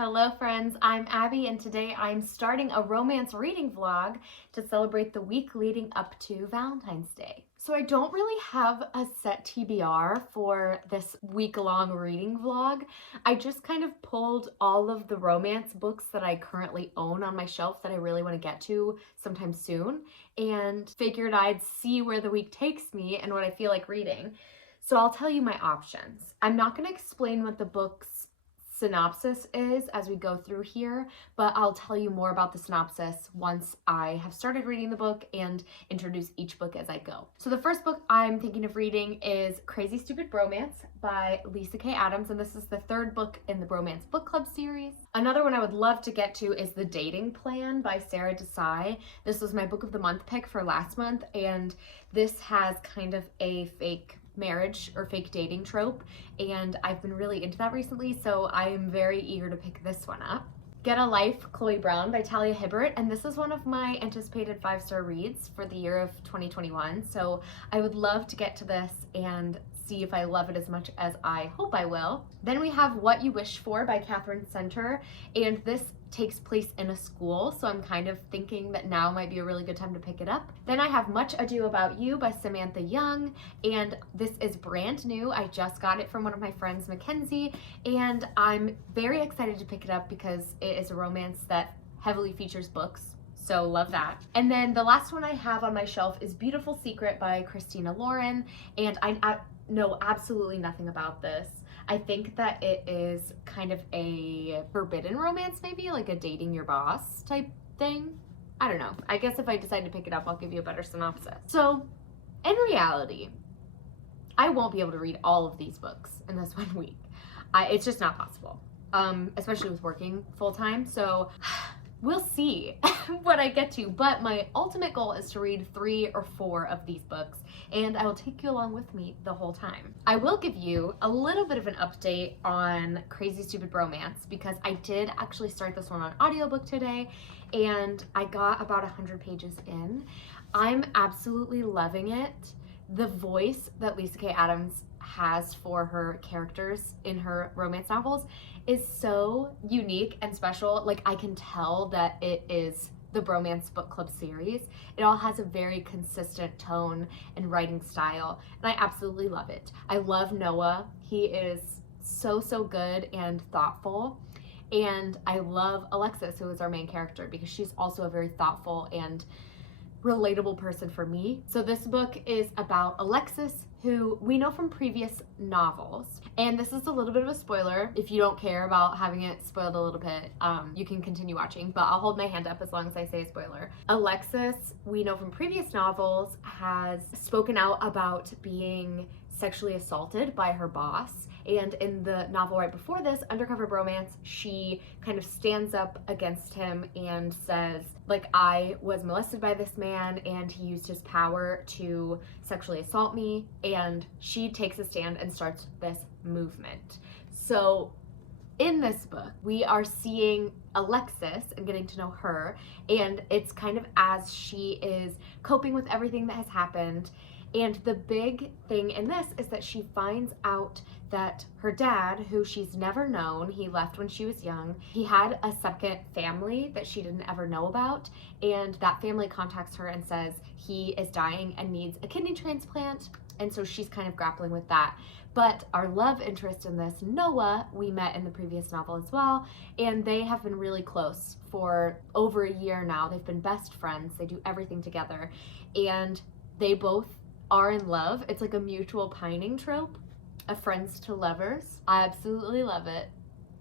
Hello friends, I'm Abby and today I'm starting a romance reading vlog to celebrate the week leading up to Valentine's Day. So I don't really have a set TBR for this week-long reading vlog. I just kind of pulled all of the romance books that I currently own on my shelf that I really want to get to sometime soon and figured I'd see where the week takes me and what I feel like reading. So I'll tell you my options. I'm not going to explain what the book's synopsis is as we go through here, but I'll tell you more about the synopsis once I have started reading the book and introduce each book as I go. So the first book I'm thinking of reading is Crazy Stupid Bromance by Lisa K. Adams, and this is the third book in the Bromance Book Club series. Another one I would love to get to is The Dating Plan by Sarah Desai. This was my book of the month pick for last month, and this has kind of a fake marriage or fake dating trope, and I've been really into that recently, so I am very eager to pick this one up. Get a Life, Chloe Brown by Talia Hibbert, and this is one of my anticipated 5-star reads for the year of 2021, so I would love to get to this and see if I love it as much as I hope I will. Then we have What You Wish For by Catherine Center, and this takes place in a school, so I'm kind of thinking that now might be a really good time to pick it up. Then I have Much Ado About You by Samantha Young, and this is brand new. I just got it from one of my friends, Mackenzie, and I'm very excited to pick it up because it is a romance that heavily features books. So love that. And then the last one I have on my shelf is Beautiful Secret by Christina Lauren, and I know absolutely nothing about this. I think that it is kind of a forbidden romance, maybe like a dating your boss type thing. I don't know. I guess if I decide to pick it up, I'll give you a better synopsis. So in reality, I won't be able to read all of these books in this 1 week. It's just not possible, especially with working full time. So we'll see what I get to, but my ultimate goal is to read 3 or 4 of these books, and I will take you along with me the whole time. I will give you a little bit of an update on Crazy Stupid Bromance because I did actually start this one on audiobook today, and I got about 100 pages in. I'm absolutely loving it. The voice that Lisa K. Adams has for her characters in her romance novels is so unique and special. Like, I can tell that it is the Bromance Book Club series. It all has a very consistent tone and writing style, and I absolutely love it. I love Noah. He is so good and thoughtful, and I love Alexis, who is our main character, because she's also a very thoughtful and relatable person for me. So this book is about Alexis, who we know from previous novels, and this is a little bit of a spoiler. If you don't care about having it spoiled a little bit, you can continue watching, but I'll hold my hand up as long as I say a spoiler. Alexis, we know from previous novels, has spoken out about being sexually assaulted by her boss, and in the novel right before this, Undercover Bromance, she kind of stands up against him and says, like, I was molested by this man and he used his power to sexually assault me, and she takes a stand and starts this movement. So in this book, we are seeing Alexis and getting to know her, and it's kind of as she is coping with everything that has happened. And the big thing in this is that she finds out that her dad, who she's never known, he left when she was young, he had a second family that she didn't ever know about, and that family contacts her and says he is dying and needs a kidney transplant, and so she's kind of grappling with that. But our love interest in this, Noah, we met in the previous novel as well, and they have been really close for over a year now. They've been best friends, they do everything together, and they both are in love. It's like a mutual pining trope, a friends to lovers. I absolutely love it.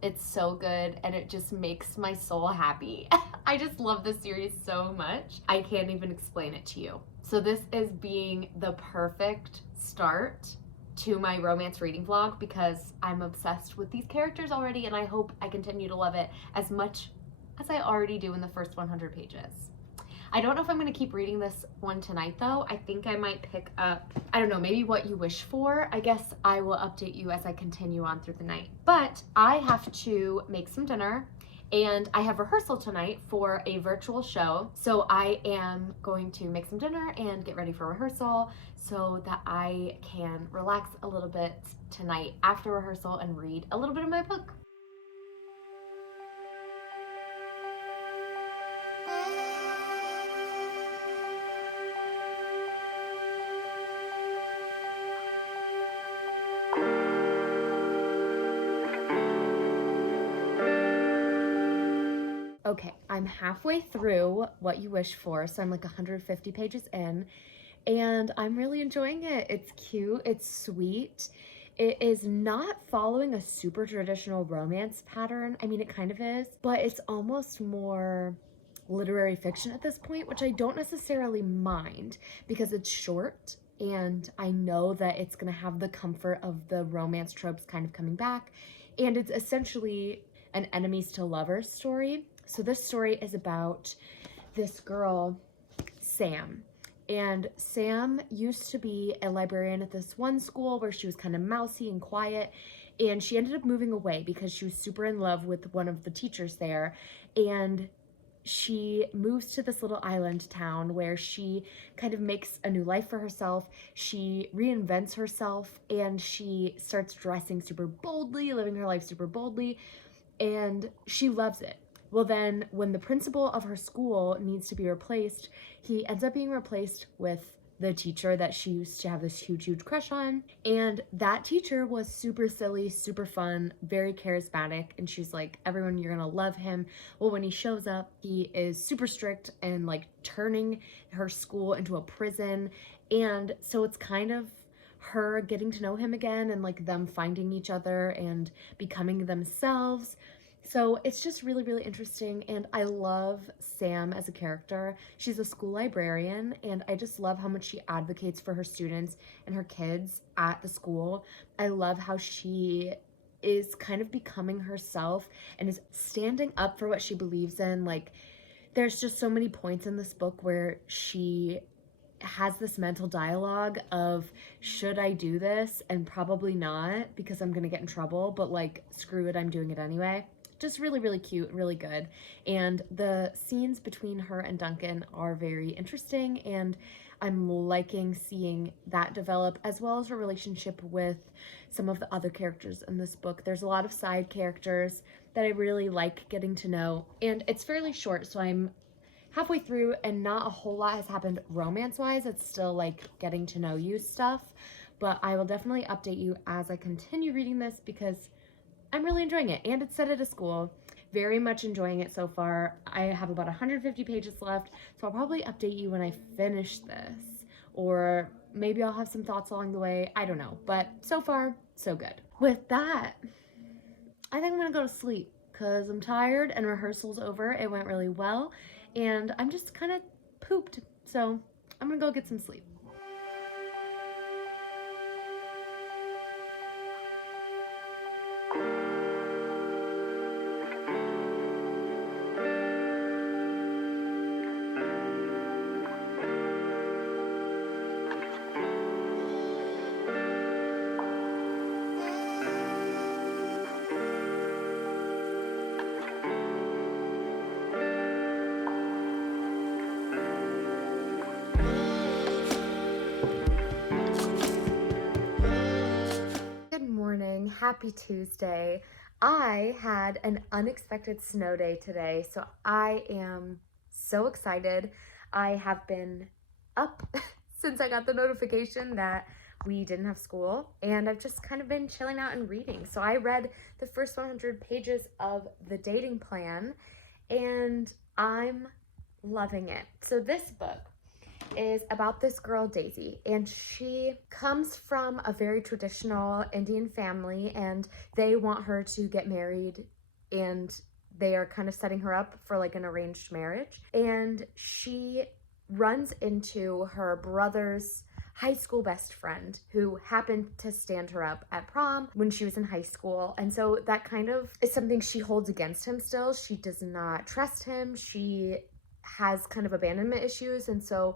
It's so good, and it just makes my soul happy. I just love this series so much. I can't even explain it to you. So this is being the perfect start to my romance reading vlog because I'm obsessed with these characters already, and I hope I continue to love it as much as I already do in the first 100 pages. I don't know if I'm going to keep reading this one tonight, though. I think I might pick up, I don't know, maybe What You Wish For. I guess I will update you as I continue on through the night. But I have to make some dinner, and I have rehearsal tonight for a virtual show. So I am going to make some dinner and get ready for rehearsal so that I can relax a little bit tonight after rehearsal and read a little bit of my book. Okay, I'm halfway through What You Wish For, so I'm like 150 pages in, and I'm really enjoying it. It's cute, it's sweet. It is not following a super traditional romance pattern. I mean, it kind of is, but it's almost more literary fiction at this point, which I don't necessarily mind because it's short and I know that it's gonna have the comfort of the romance tropes kind of coming back. And it's essentially an enemies to lovers story. So this story is about this girl, Sam. And Sam used to be a librarian at this one school where she was kind of mousy and quiet. And she ended up moving away because she was super in love with one of the teachers there. And she moves to this little island town where she kind of makes a new life for herself. She reinvents herself and she starts dressing super boldly, living her life super boldly, and she loves it. Well, then when the principal of her school needs to be replaced, he ends up being replaced with the teacher that she used to have this huge crush on. And that teacher was super silly, super fun, very charismatic. And she's like, everyone, you're gonna love him. Well, when he shows up, he is super strict and like turning her school into a prison. And so it's kind of her getting to know him again and like them finding each other and becoming themselves. So it's just really interesting, and I love Sam as a character. She's a school librarian, and I just love how much she advocates for her students and her kids at the school. I love how she is kind of becoming herself and is standing up for what she believes in. Like, there's just so many points in this book where she has this mental dialogue of, should I do this? And probably not, because I'm gonna get in trouble, but like, screw it, I'm doing it anyway. Just really cute, really good. And the scenes between her and Duncan are very interesting, and I'm liking seeing that develop, as well as her relationship with some of the other characters in this book. There's a lot of side characters that I really like getting to know, and it's fairly short, so I'm halfway through and not a whole lot has happened romance-wise. It's still like getting to know you stuff, but I will definitely update you as I continue reading this because I'm really enjoying it, and it's set at a school. Very much enjoying it so far. I have about 150 pages left, so I'll probably update you when I finish this, or maybe I'll have some thoughts along the way. I don't know, but so far, so good. With that, I think I'm gonna go to sleep because I'm tired and rehearsal's over. It went really well, and I'm just kind of pooped, so I'm gonna go get some sleep. Happy Tuesday. I had an unexpected snow day today, so I am so excited. I have been up since I got the notification that we didn't have school, and I've just kind of been chilling out and reading. So I read the first 100 pages of The Dating Plan, and I'm loving it. So this book is about this girl, Daisy, and she comes from a very traditional Indian family, and they want her to get married, and they are kind of setting her up for like an arranged marriage. And she runs into her brother's high school best friend who happened to stand her up at prom when she was in high school. And so that kind of is something she holds against him still. She does not trust him. She has kind of abandonment issues, and so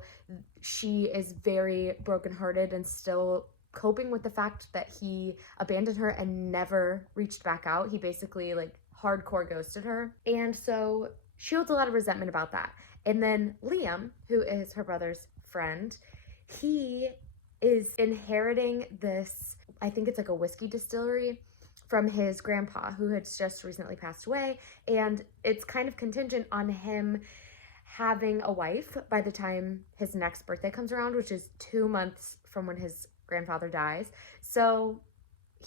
she is very brokenhearted and still coping with the fact that he abandoned her and never reached back out. He basically like hardcore ghosted her, and so she holds a lot of resentment about that. And then Liam, who is her brother's friend, he is inheriting this, I think it's like a whiskey distillery, from his grandpa, who had just recently passed away, and it's kind of contingent on him having a wife by the time his next birthday comes around, which is 2 months from when his grandfather dies. So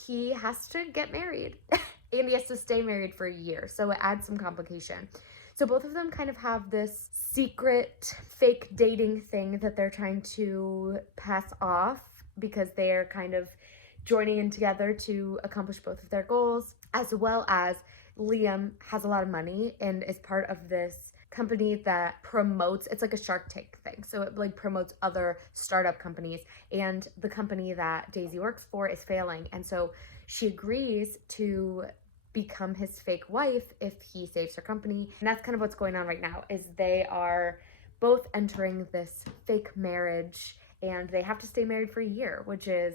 he has to get married and he has to stay married for a year. So it adds some complication. So both of them kind of have this secret fake dating thing that they're trying to pass off because they're kind of joining in together to accomplish both of their goals, as well as Liam has a lot of money and is part of this company that promotes, it's like a Shark Tank thing. So it like promotes other startup companies, and the company that Daisy works for is failing. And so she agrees to become his fake wife if he saves her company. And that's kind of what's going on right now, is they are both entering this fake marriage and they have to stay married for a year, which is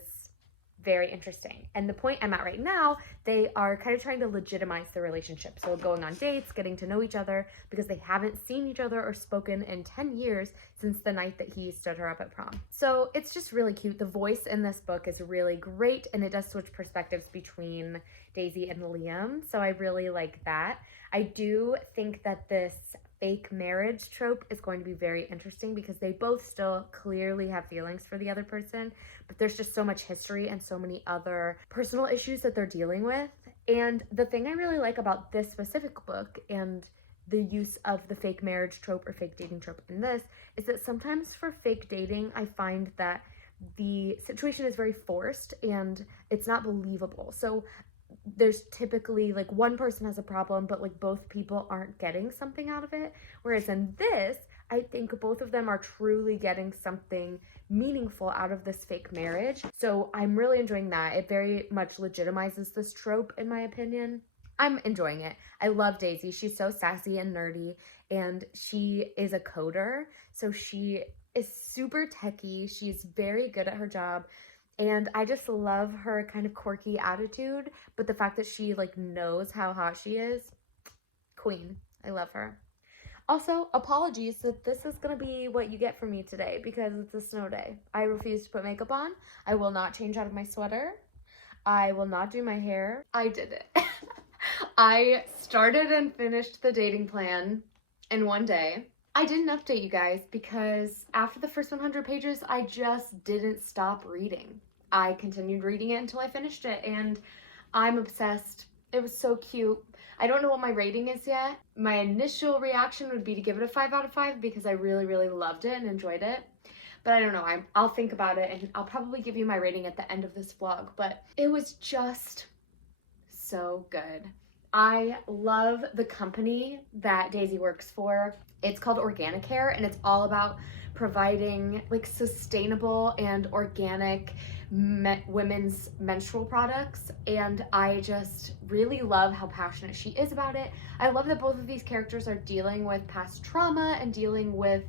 very interesting. And the point I'm at right now, they are kind of trying to legitimize the relationship. So going on dates, getting to know each other, because they haven't seen each other or spoken in 10 years since the night that he stood her up at prom. So it's just really cute. The voice in this book is really great, and it does switch perspectives between Daisy and Liam. So I really like that. I do think that this fake marriage trope is going to be very interesting because they both still clearly have feelings for the other person, but there's just so much history and so many other personal issues that they're dealing with. And the thing I really like about this specific book and the use of the fake marriage trope or fake dating trope in this is that sometimes for fake dating, I find that the situation is very forced and it's not believable. So there's typically like one person has a problem, but like both people aren't getting something out of it. Whereas in this, I think both of them are truly getting something meaningful out of this fake marriage. So I'm really enjoying that. It very much legitimizes this trope, in my opinion. I'm enjoying it. I love Daisy. She's so sassy and nerdy, and she is a coder. So she is super techie. She's very good at her job. And I just love her kind of quirky attitude, but the fact that she like knows how hot she is, queen. I love her. Also, apologies that this is going to be what you get from me today because it's a snow day. I refuse to put makeup on. I will not change out of my sweater. I will not do my hair. I did it. I started and finished the dating plan in one day. I didn't update you guys because after the first 100 pages, I just didn't stop reading. I continued reading it until I finished it, and I'm obsessed. It was so cute. I don't know what my rating is yet. My initial reaction would be to give it a 5 out of 5 because I really, really loved it and enjoyed it. But I don't know. I'll think about it, and I'll probably give you my rating at the end of this vlog. But it was just so good. I love the company that Daisy works for. It's called Organic Hair, and it's all about providing like sustainable and organic women's menstrual products, and I just really love how passionate she is about it. I love that both of these characters are dealing with past trauma and dealing with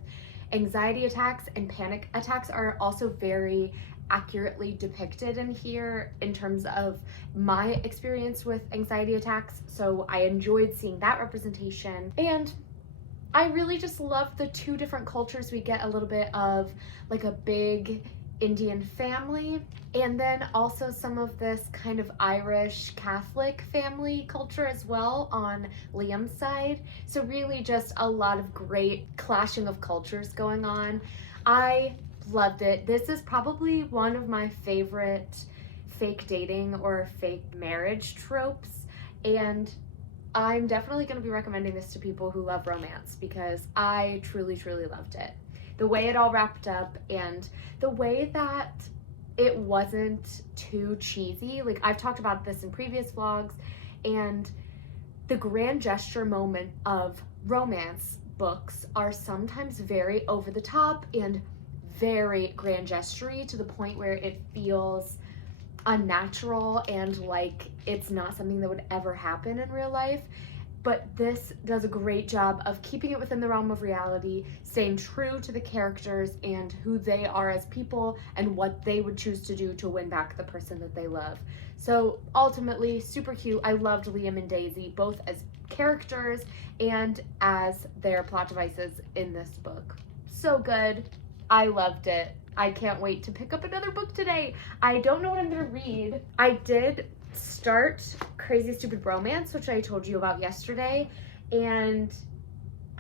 anxiety attacks, and panic attacks are also very accurately depicted in here in terms of my experience with anxiety attacks. So I enjoyed seeing that representation, and I really just love the two different cultures. We get a little bit of like a big Indian family, and then also some of this kind of Irish Catholic family culture as well on Liam's side. So really just a lot of great clashing of cultures going on. I loved it. This is probably one of my favorite fake dating or fake marriage tropes, and I'm definitely going to be recommending this to people who love romance because I truly, truly loved it. The way it all wrapped up and the way that it wasn't too cheesy. Like I've talked about this in previous vlogs, and the grand gesture moment of romance books are sometimes very over the top and very grand gestury to the point where it feels unnatural and like it's not something that would ever happen in real life. But this does a great job of keeping it within the realm of reality, staying true to the characters and who they are as people and what they would choose to do to win back the person that they love. So ultimately, super cute. I loved Liam and Daisy, both as characters and as their plot devices in this book. So good. I loved it. I can't wait to pick up another book today. I don't know what I'm gonna read. I did start Crazy Stupid Romance, which I told you about yesterday, and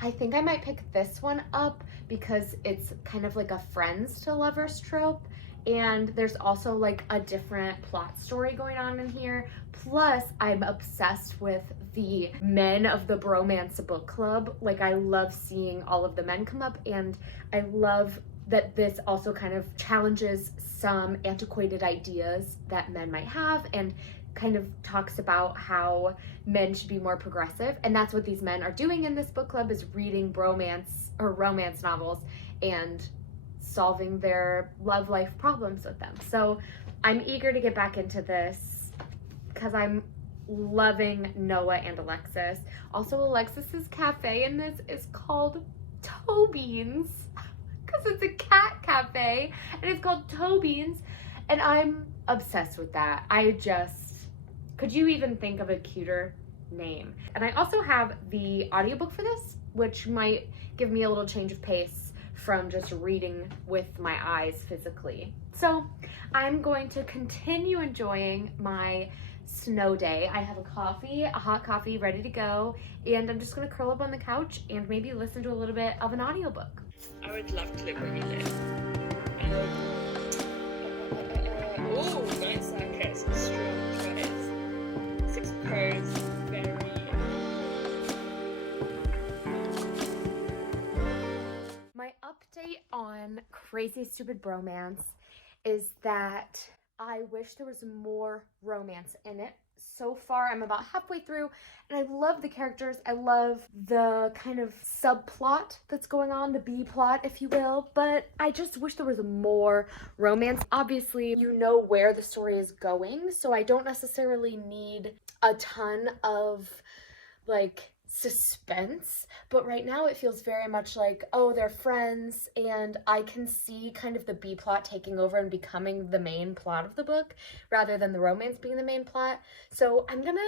I think I might pick this one up because it's kind of like a friends to lovers trope, and there's also like a different plot story going on in here. Plus, I'm obsessed with the men of the bromance book club. Like, I love seeing all of the men come up, and I love that this also kind of challenges some antiquated ideas that men might have, and kind of talks about how men should be more progressive. And that's what these men are doing in this book club, is reading bromance or romance novels and solving their love life problems with them. So I'm eager to get back into this because I'm loving Noah and Alexis. Also, Alexis's cafe in this is called Tobeans, because it's a cat cafe and it's called Tobeans, and I'm obsessed with that. Could you even think of a cuter name? And I also have the audiobook for this, which might give me a little change of pace from just reading with my eyes physically. So I'm going to continue enjoying my snow day. I have a hot coffee ready to go, and I'm just gonna curl up on the couch and maybe listen to a little bit of an audiobook. I would love to live where you live. Oh, nice circus, strong choice. 6 pros, very. My update on Crazy Stupid Bromance is that I wish there was more romance in it. So far, I'm about halfway through, and I love the characters. I love the kind of subplot that's going on, the B plot, if you will, but I just wish there was more romance. Obviously, you know where the story is going, so I don't necessarily need a ton of, like, suspense, but right now it feels very much like, oh, they're friends, and I can see kind of the B plot taking over and becoming the main plot of the book rather than the romance being the main plot. So I'm gonna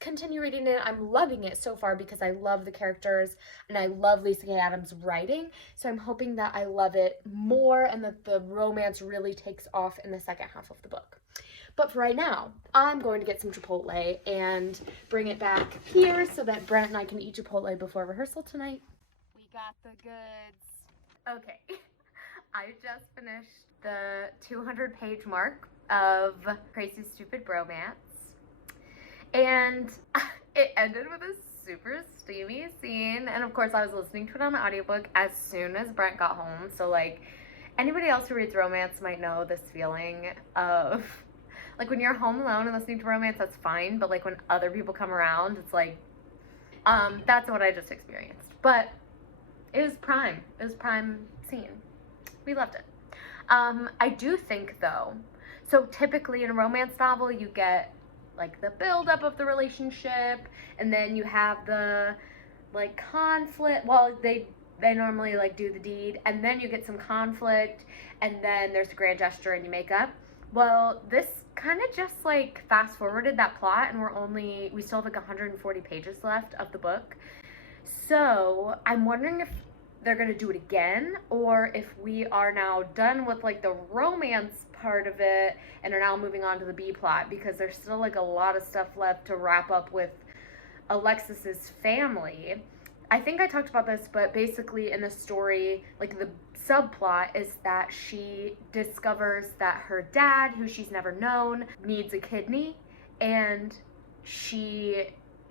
continue reading it. I'm loving it so far because I love the characters and I love Lisa K. Adams' writing, so I'm hoping that I love it more and that the romance really takes off in the second half of the book. But for right now, I'm going to get some Chipotle and bring it back here so that Brent and I can eat Chipotle before rehearsal tonight. We got the goods. Okay, I just finished the 200-page mark of Crazy Stupid Bromance, and it ended with a super steamy scene. And of course, I was listening to it on the audiobook as soon as Brent got home. So, like, anybody else who reads romance might know this feeling of, like, when you're home alone and listening to romance, that's fine, but like when other people come around, it's like, that's what I just experienced. But it was prime. It was prime scene. We loved it. I do think, though, so typically in a romance novel, you get like the buildup of the relationship, and then you have the, like, conflict. Well, they normally, like, do the deed, and then you get some conflict, and then there's a grand gesture and you make up. Well, this kind of just, like, fast forwarded that plot, and we still have like 140 pages left of the book. So I'm wondering if they're gonna do it again, or if we are now done with, like, the romance part of it and are now moving on to the B plot, because there's still, like, a lot of stuff left to wrap up with Alexis's family. I think I talked about this, but basically in the story, like, the subplot is that she discovers that her dad, who she's never known, needs a kidney, and she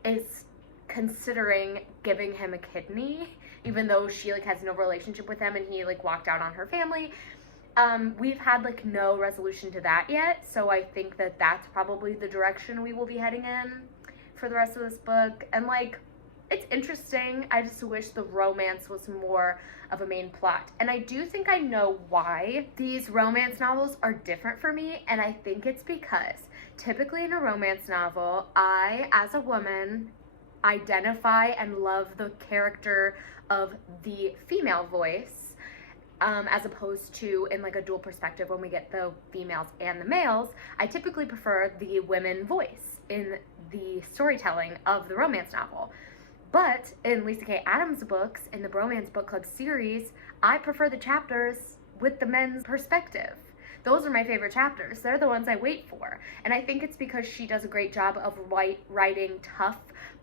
is considering giving him a kidney, even though she, like, has no relationship with him and he, like, walked out on her family. We've had, like, no resolution to that yet, so I think that that's probably the direction we will be heading in for the rest of this book. And, like, it's interesting. I just wish the romance was more of a main plot. And I do think I know why these romance novels are different for me, and I think it's because typically in a romance novel, I, as a woman, identify and love the character of the female voice, as opposed to in, like, a dual perspective when we get the females and the males. I typically prefer the women voice in the storytelling of the romance novel. But in Lisa K. Adams' books, in the Bromance Book Club series, I prefer the chapters with the men's perspective. Those are my favorite chapters. They're the ones I wait for. And I think it's because she does a great job of writing tough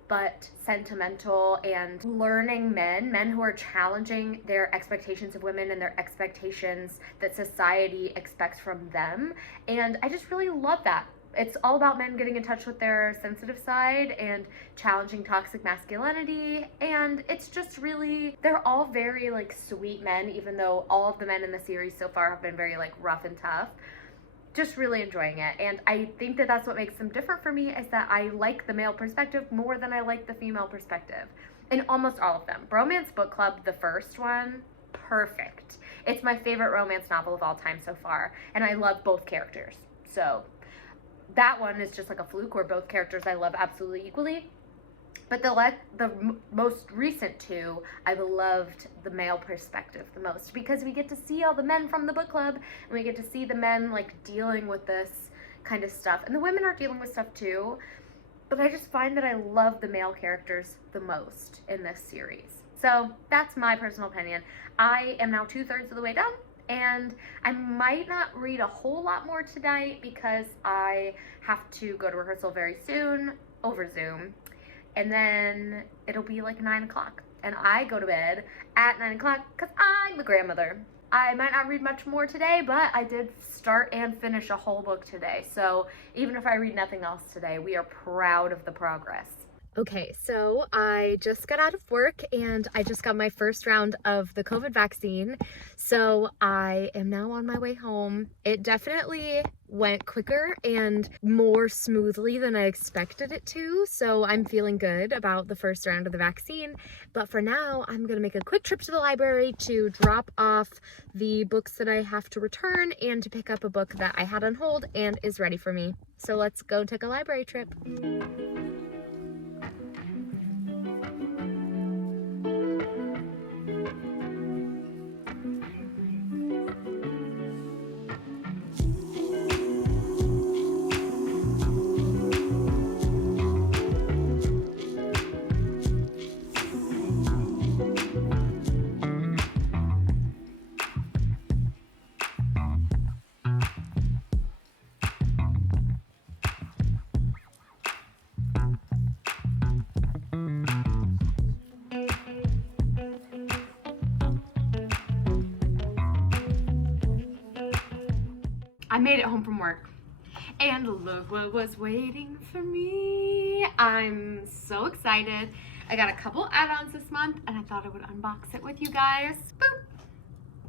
but sentimental and learning men who are challenging their expectations of women and their expectations that society expects from them. And I just really love that It's all about men getting in touch with their sensitive side and challenging toxic masculinity. And it's just really, they're all very like sweet men, even though all of the men in the series so far have been very like rough and tough. Just really enjoying it. And I think that that's what makes them different for me, is that I like the male perspective more than I like the female perspective in almost all of them. Bromance Book Club, the first one, perfect. It's my favorite romance novel of all time so far, and I love both characters. So that one is just like a fluke where both characters I love absolutely equally. But the most recent two, I've loved the male perspective the most, because we get to see all the men from the book club, and we get to see the men like dealing with this kind of stuff. And the women are dealing with stuff too, but I just find that I love the male characters the most in this series. So that's my personal opinion. I am now 2/3 of the way done, and I might not read a whole lot more tonight because I have to go to rehearsal very soon over Zoom. And then it'll be like 9 o'clock. And I go to bed at 9 o'clock because I'm a grandmother. I might not read much more today, but I did start and finish a whole book today. So even if I read nothing else today, we are proud of the progress. Okay, so I just got out of work and I just got my first round of the COVID vaccine. So I am now on my way home. It definitely went quicker and more smoothly than I expected it to. So I'm feeling good about the first round of the vaccine. But for now, I'm gonna make a quick trip to the library to drop off the books that I have to return and to pick up a book that I had on hold and is ready for me. So let's go take a library trip. I made it home from work, and look what was waiting for me. I'm so excited. I got a couple add-ons this month, and I thought I would unbox it with you guys. Boop.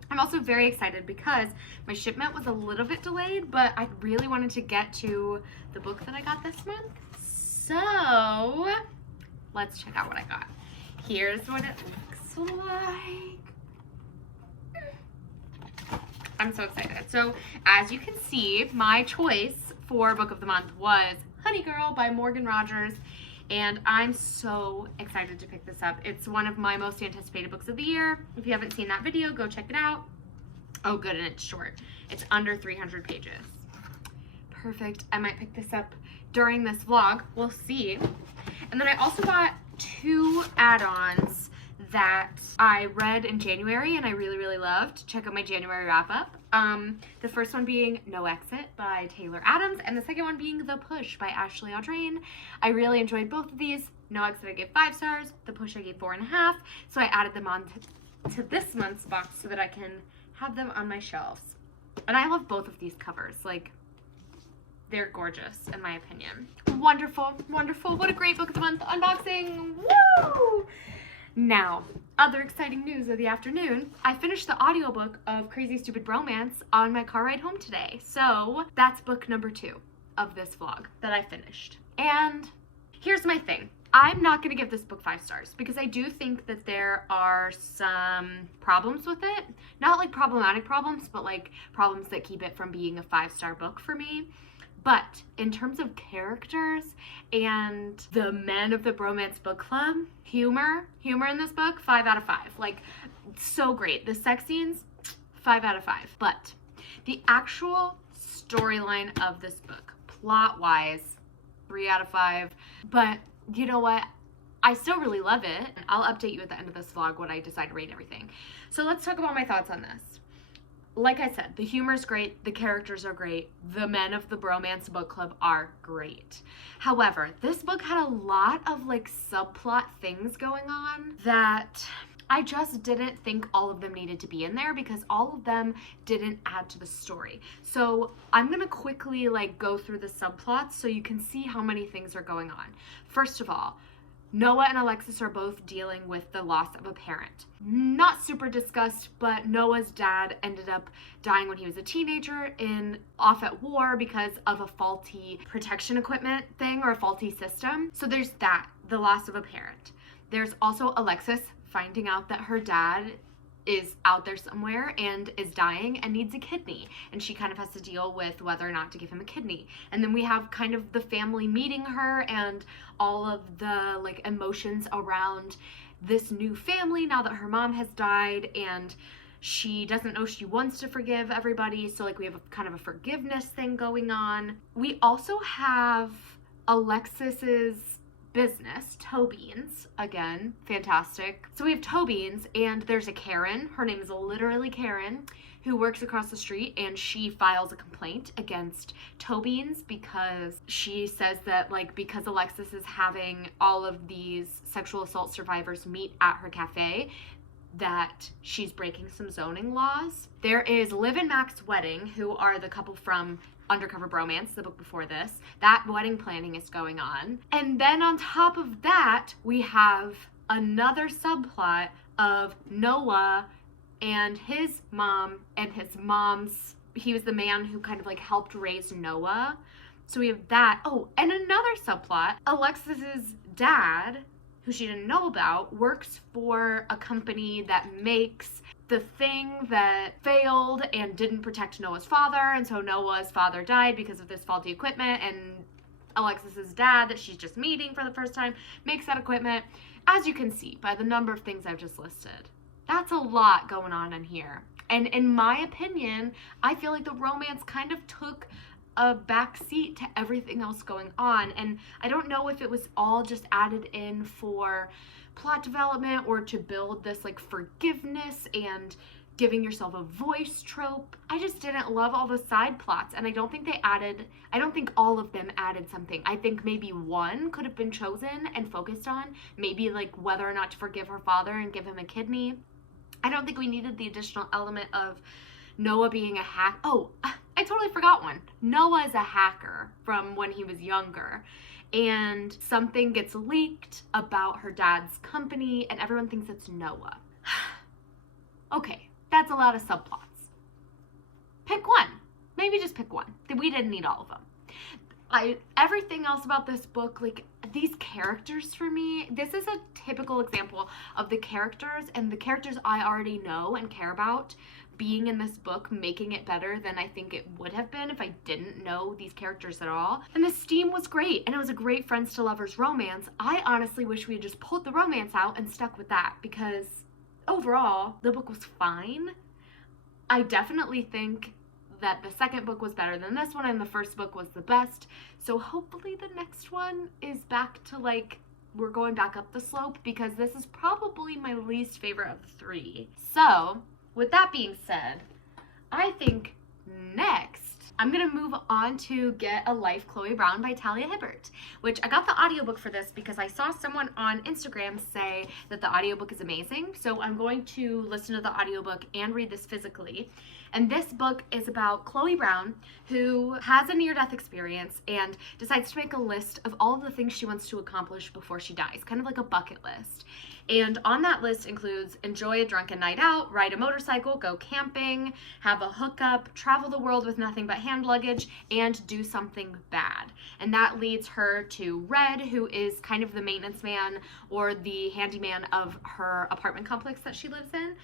I'm also very excited because my shipment was a little bit delayed, but I really wanted to get to the book that I got this month. So let's check out what I got. Here's what it looks like. I'm so excited. So as you can see, my choice for book of the month was Honey Girl by Morgan Rogers, and I'm so excited to pick this up. It's one of my most anticipated books of the year. If you haven't seen that video, go check it out. Oh good, and it's short. It's under 300 pages. Perfect. I might pick this up during this vlog. We'll see. And then I also got 2 add-ons that I read in January and I really loved. Check out my January wrap up. The first one being No Exit by Taylor Adams, and the second one being The Push by Ashley Audrain. I really enjoyed both of these. No Exit I gave 5 stars, The Push I gave 4.5, so I added them on to this month's box so that I can have them on my shelves. And I love both of these covers. Like, they're gorgeous in my opinion. Wonderful, wonderful. What a great book of the month unboxing. Woo! Now, other exciting news of the afternoon, I finished the audiobook of Crazy Stupid Bromance on my car ride home today. So that's book number 2 of this vlog that I finished. And here's my thing. I'm not gonna give this book 5 stars because I do think that there are some problems with it. Not like problematic problems, but like problems that keep it from being a 5-star book for me. But in terms of characters and the men of the Bromance Book Club, humor in this book, 5 out of 5. Like, so great. The sex scenes, 5 out of 5. But the actual storyline of this book, plot-wise, 3 out of 5. But you know what? I still really love it. I'll update you at the end of this vlog when I decide to rate everything. So let's talk about my thoughts on this. Like I said, the humor's great, the characters are great, the men of the Bromance Book Club are great. However, this book had a lot of like subplot things going on that I just didn't think all of them needed to be in there because all of them didn't add to the story. So I'm gonna quickly like go through the subplots so you can see how many things are going on. First of all, Noah and Alexis are both dealing with the loss of a parent. Not super discussed, but Noah's dad ended up dying when he was a teenager off at war because of a faulty protection equipment thing or a faulty system. So there's that, the loss of a parent. There's also Alexis finding out that her dad is out there somewhere and is dying and needs a kidney, and she kind of has to deal with whether or not to give him a kidney. And then we have kind of the family meeting her and all of the like emotions around this new family now that her mom has died, and she doesn't know she wants to forgive everybody, so like we have a kind of a forgiveness thing going on. We also have Alexis's business, Toe Beans, again, fantastic. So we have Toe Beans, and there's a Karen, her name is literally Karen, who works across the street, and she files a complaint against Toe Beans because she says that like because Alexis is having all of these sexual assault survivors meet at her cafe, that she's breaking some zoning laws. There is Liv and Mac's wedding, who are the couple from Undercover Bromance, the book before this. That wedding planning is going on. And then on top of that, we have another subplot of Noah and his mom and his mom's, he was the man who kind of like helped raise Noah. So we have that. Oh, and another subplot, Alexis's dad, who she didn't know about, works for a company that makes the thing that failed and didn't protect Noah's father, and so Noah's father died because of this faulty equipment, and Alexis's dad, that she's just meeting for the first time, makes that equipment. As you can see by the number of things I've just listed, that's a lot going on in here. And in my opinion, I feel like the romance kind of took a backseat to everything else going on, and I don't know if it was all just added in for plot development or to build this like forgiveness and giving yourself a voice trope. I just didn't love all the side plots, and I don't think all of them added something. I think maybe one could have been chosen and focused on, maybe like whether or not to forgive her father and give him a kidney. I don't think we needed the additional element of Noah being a hack. Oh, I totally forgot one. Noah is a hacker from when he was younger, and something gets leaked about her dad's company, and everyone thinks it's Noah. Okay, that's a lot of subplots. Pick one. Maybe just pick one. We didn't need all of them. Everything else about this book, like these characters for me, this is a typical example of the characters, and the characters I already know and care about being in this book, making it better than I think it would have been if I didn't know these characters at all. And the steam was great, and it was a great friends to lovers romance. I honestly wish we had just pulled the romance out and stuck with that, because overall, the book was fine. I definitely think that the second book was better than this one, and the first book was the best. So hopefully the next one is back to like, we're going back up the slope, because this is probably my least favorite of the three. So with that being said, I think next I'm gonna move on to Get a Life, Chloe Brown by Talia Hibbert, which I got the audiobook for this because I saw someone on Instagram say that the audiobook is amazing. So I'm going to listen to the audiobook and read this physically. And this book is about Chloe Brown, who has a near-death experience and decides to make a list of all of the things she wants to accomplish before she dies, kind of like a bucket list. And on that list includes enjoy a drunken night out, ride a motorcycle, go camping, have a hookup, travel the world with nothing but hand luggage, and do something bad. And that leads her to Red, who is kind of the maintenance man or the handyman of her apartment complex that she lives in.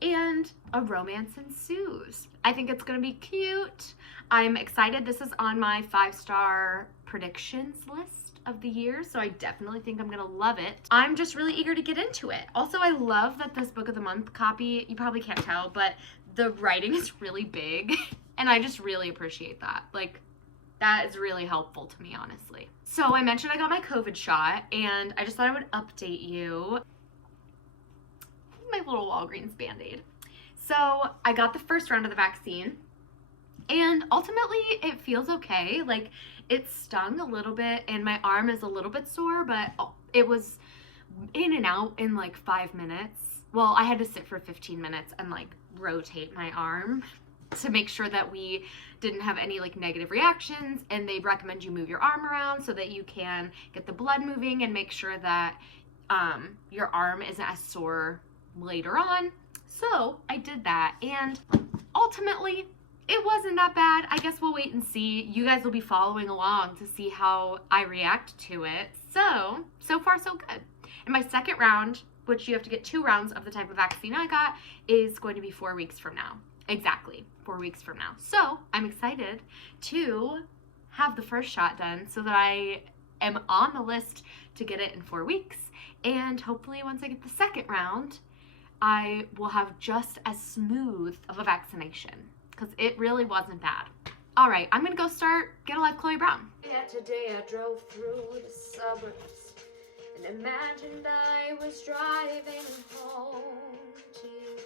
And a romance ensues. I think it's gonna be cute. I'm excited. This is on my 5-star predictions list of the year, so I definitely think I'm gonna love it. I'm just really eager to get into it. Also, I love that this book of the month copy, you probably can't tell, but the writing is really big, and I just really appreciate that. Like, that is really helpful to me, honestly. So I mentioned I got my COVID shot, and I just thought I would update you. My little Walgreens Band-Aid. So I got the first round of the vaccine, and ultimately it feels okay. Like, it stung a little bit and my arm is a little bit sore, but it was in and out in like 5 minutes. Well, I had to sit for 15 minutes and like rotate my arm to make sure that we didn't have any like negative reactions, and they recommend you move your arm around so that you can get the blood moving and make sure that your arm isn't as sore later on. So I did that, and ultimately it wasn't that bad. I guess we'll wait and see. You guys will be following along to see how I react to it. So far so good. And my second round, which you have to get 2 rounds of the type of vaccine I got, is going to be 4 weeks from now. Exactly 4 weeks from now. So I'm excited to have the first shot done so that I am on the list to get it in 4 weeks. And hopefully once I get the second round, I will have just as smooth of a vaccination, because it really wasn't bad. All right, I'm gonna go start Get a Life, Chloe Brown. Yeah, today I drove through the suburbs and imagined I was driving home to you.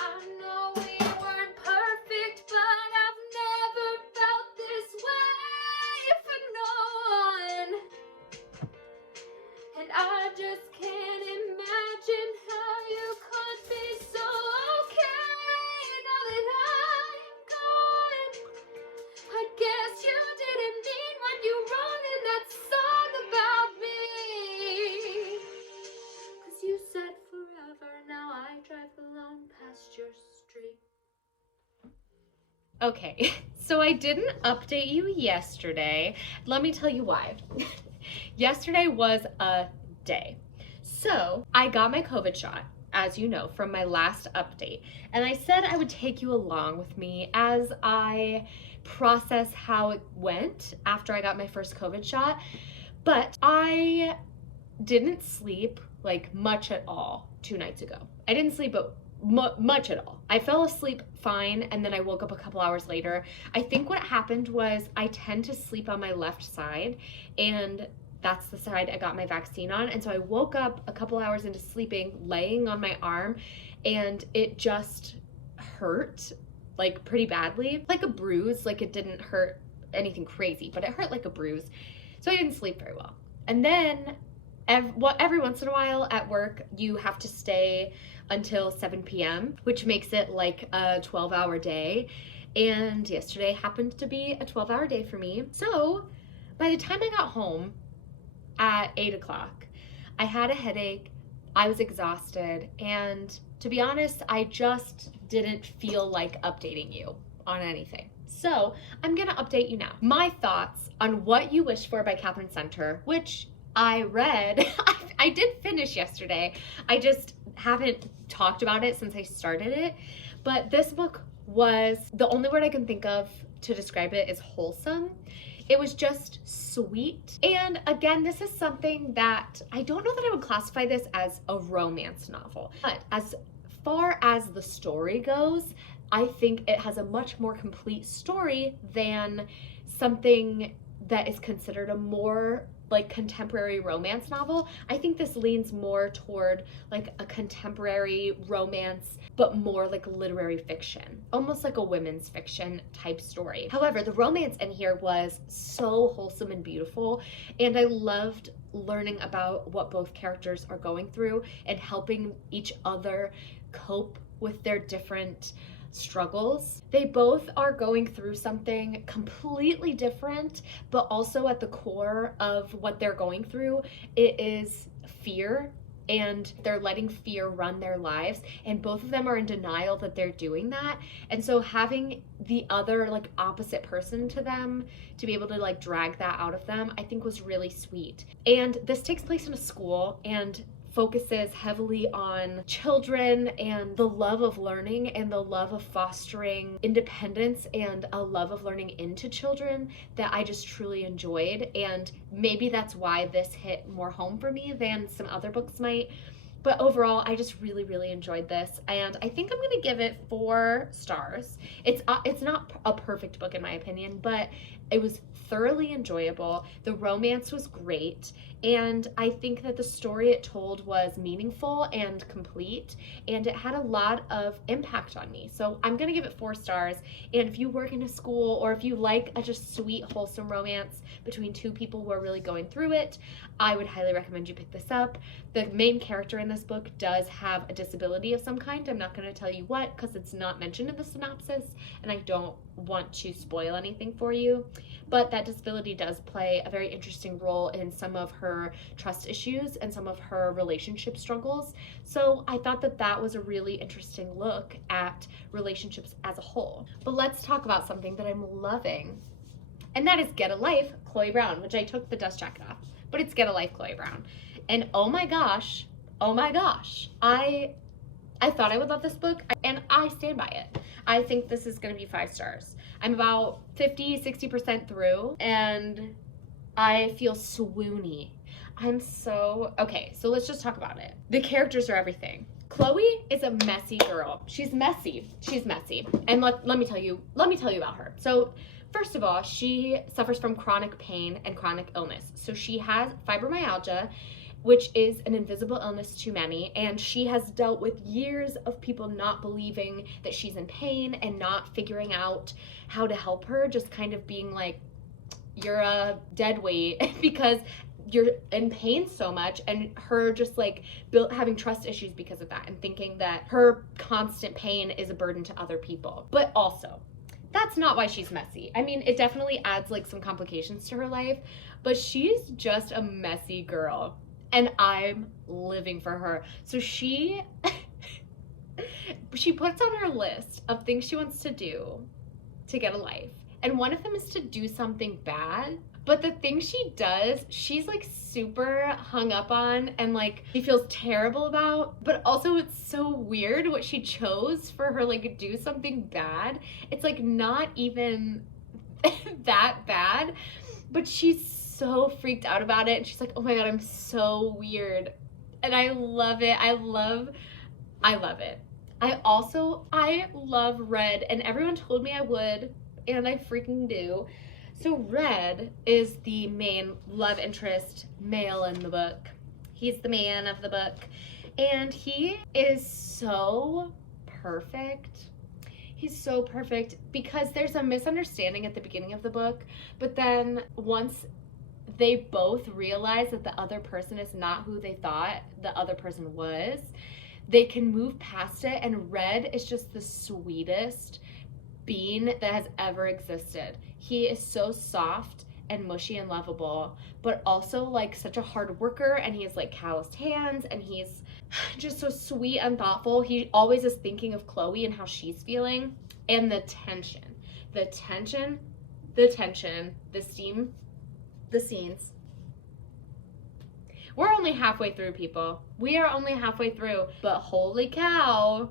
And I know we weren't perfect, but I've never felt this way for no one. And I just can't imagine how you could be so okay now that I'm gone. I guess you didn't mean when you wrote in that song about me. 'Cause you said forever, now I drive alone past your street. Okay, so I didn't update you yesterday. Let me tell you why. Yesterday was a day. So I got my COVID shot, as you know, from my last update. And I said I would take you along with me as I process how it went after I got my first COVID shot. But I didn't sleep like much at all 2 nights ago. I didn't sleep much at all. I fell asleep fine, and then I woke up a couple hours later. I think what happened was I tend to sleep on my left side, and that's the side I got my vaccine on. And so I woke up a couple hours into sleeping, laying on my arm, and it just hurt like pretty badly, like a bruise. Like it didn't hurt anything crazy, but it hurt like a bruise. So I didn't sleep very well. And then every once in a while at work, you have to stay until 7 p.m., which makes it like a 12-hour day. And yesterday happened to be a 12-hour day for me. So by the time I got home at 8 o'clock, I had a headache, I was exhausted, and to be honest, I just didn't feel like updating you on anything. So I'm gonna update you now. My thoughts on What You Wish For by Catherine Center, which I read. I did finish yesterday. I just haven't talked about it since I started it. But this book was, the only word I can think of to describe it is wholesome. It was just sweet. And again, this is something that I don't know that I would classify this as a romance novel. But as far as the story goes, I think it has a much more complete story than something that is considered a more like contemporary romance novel. I think this leans more toward like a contemporary romance, but more like literary fiction, almost like a women's fiction type story. However, the romance in here was so wholesome and beautiful, and I loved learning about what both characters are going through and helping each other cope with their different struggles. They both are going through something completely different, but also at the core of what they're going through, it is fear, and they're letting fear run their lives, and both of them are in denial that they're doing that. And so having the other like opposite person to them to be able to like drag that out of them, I think was really sweet. And this takes place in a school and focuses heavily on children and the love of learning and the love of fostering independence and a love of learning into children that I just truly enjoyed. And maybe that's why this hit more home for me than some other books might. But overall, I just really, really enjoyed this, and I think I'm gonna give it 4 stars. It's not a perfect book in my opinion, but It was thoroughly enjoyable. The romance was great. And I think that the story it told was meaningful and complete, and it had a lot of impact on me. So I'm gonna give it 4 stars. And if you work in a school, or if you like a just sweet, wholesome romance between 2 people who are really going through it, I would highly recommend you pick this up. The main character in this book does have a disability of some kind. I'm not gonna tell you what, because it's not mentioned in the synopsis, and I don't want to spoil anything for you. But that disability does play a very interesting role in some of her trust issues and some of her relationship struggles. So I thought that that was a really interesting look at relationships as a whole. But let's talk about something that I'm loving, and that is Get a Life, Chloe Brown, which I took the dust jacket off, but it's Get a Life, Chloe Brown. And oh my gosh, I thought I would love this book, and I stand by it. I think this is gonna be 5 stars. I'm about 50-60% through, and I feel swoony. Okay, so let's just talk about it. The characters are everything. Chloe is a messy girl. She's messy. And let me tell you about her. So first of all, she suffers from chronic pain and chronic illness. So she has fibromyalgia, which is an invisible illness to many, and she has dealt with years of people not believing that she's in pain and not figuring out how to help her, just kind of being like, you're a dead weight because you're in pain so much, and her just like having trust issues because of that, and thinking that her constant pain is a burden to other people. But also, that's not why she's messy. I mean, it definitely adds like some complications to her life, but she's just a messy girl, and I'm living for her. So she puts on her list of things she wants to do to get a life, and one of them is to do something bad. But the thing she does, she's like super hung up on, and like she feels terrible about, but also it's so weird what she chose for her, like do something bad. It's like not even that bad, but she's so freaked out about it, and she's like, oh my god, I'm so weird. And I love it. I love it. I love Red, and everyone told me I would, and I freaking do. So Red is the main love interest male in the book. He's the man of the book, and he is so perfect. He's so perfect because there's a misunderstanding at the beginning of the book, but then once they both realize that the other person is not who they thought the other person was, they can move past it, and Red is just the sweetest being that has ever existed. He is so soft and mushy and lovable, but also like such a hard worker, and he has like calloused hands, and he's just so sweet and thoughtful. He always is thinking of Chloe and how she's feeling. And the scenes. We're only halfway through, people. We are only halfway through, but holy cow,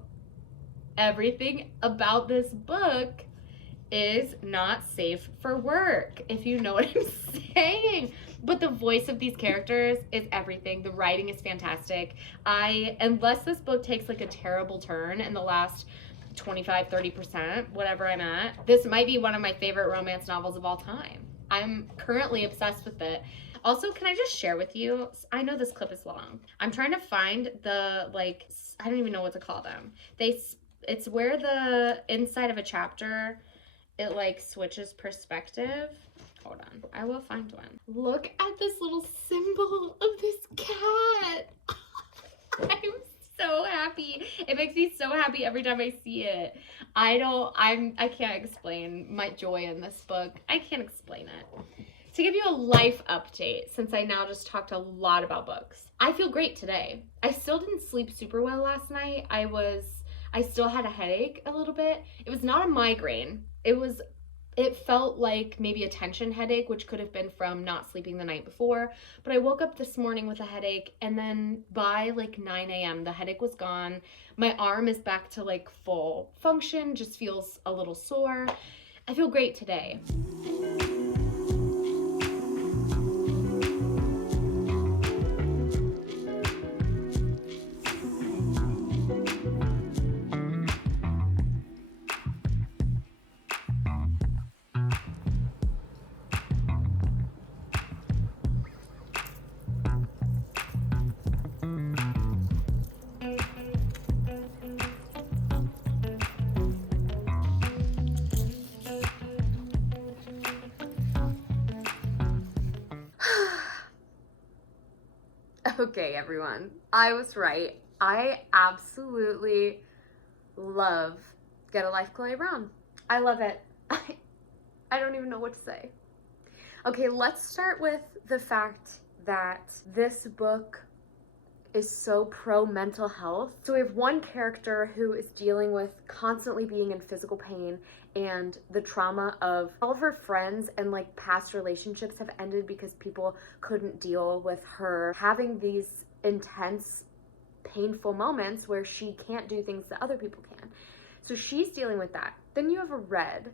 everything about this book is not safe for work, if you know what I'm saying. But the voice of these characters is everything. The writing is fantastic. Unless this book takes like a terrible turn in the last 25-30%, whatever I'm at, this might be one of my favorite romance novels of all time. I'm currently obsessed with it. Also, can I just share with you, I know this clip is long. I'm trying to find the, like, I don't even know what to call them. It's where the inside of a chapter, it like switches perspective. Hold on, I will find one. Look at this little symbol of this cat. I'm so happy. It makes me so happy every time I see it. I can't explain my joy in this book. I can't explain it. To give you a life update, since I now just talked a lot about books, I feel great today. I still didn't sleep super well last night. I still had a headache a little bit. It was not a migraine. It felt like maybe a tension headache, which could have been from not sleeping the night before. But I woke up this morning with a headache, and then by like 9 a.m., the headache was gone. My arm is back to like full function, just feels a little sore. I feel great today. Okay, everyone, I was right. I absolutely love Get a Life, Chloe Brown. I love it. I don't even know what to say. Okay, let's start with the fact that this book is so pro mental health. So we have one character who is dealing with constantly being in physical pain, and the trauma of all of her friends and like past relationships have ended because people couldn't deal with her having these intense, painful moments where she can't do things that other people can. So she's dealing with that. Then you have a Red,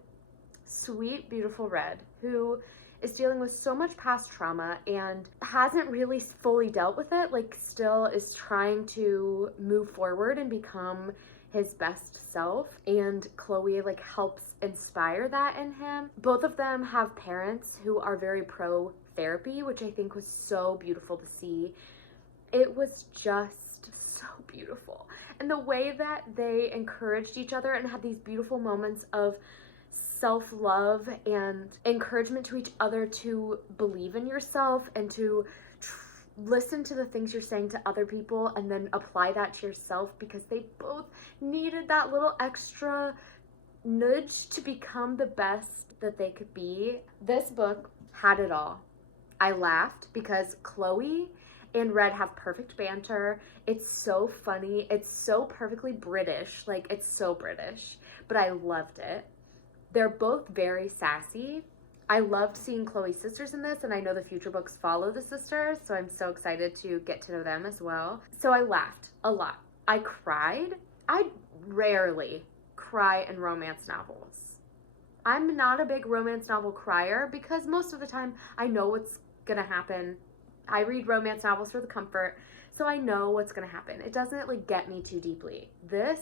sweet, beautiful Red, who is dealing with so much past trauma and hasn't really fully dealt with it, like still is trying to move forward and become his best self, and Chloe like helps inspire that in him. Both of them have parents who are very pro therapy, which I think was so beautiful to see. It was just so beautiful. And the way that they encouraged each other and had these beautiful moments of self-love and encouragement to each other to believe in yourself and to listen to the things you're saying to other people and then apply that to yourself, because they both needed that little extra nudge to become the best that they could be. This book had it all. I laughed because Chloe and Red have perfect banter. It's so funny. It's so perfectly British. Like, it's so British, but I loved it. They're both very sassy. I loved seeing Chloe's sisters in this, and I know the future books follow the sisters, so I'm so excited to get to know them as well. So I laughed a lot. I cried. I rarely cry in romance novels. I'm not a big romance novel crier because most of the time I know what's gonna happen. I read romance novels for the comfort, so I know what's gonna happen. It doesn't like get me too deeply. This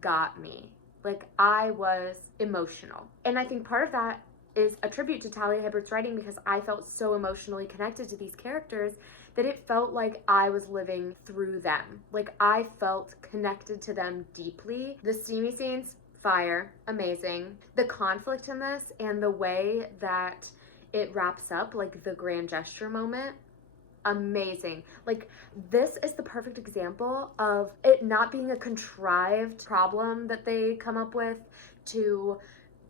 got me. Like, I was emotional. And I think part of that is a tribute to Talia Hibbert's writing, because I felt so emotionally connected to these characters that it felt like I was living through them. Like, I felt connected to them deeply. The steamy scenes, fire, amazing. The conflict in this and the way that it wraps up, like the grand gesture moment, amazing. Like, this is the perfect example of it not being a contrived problem that they come up with to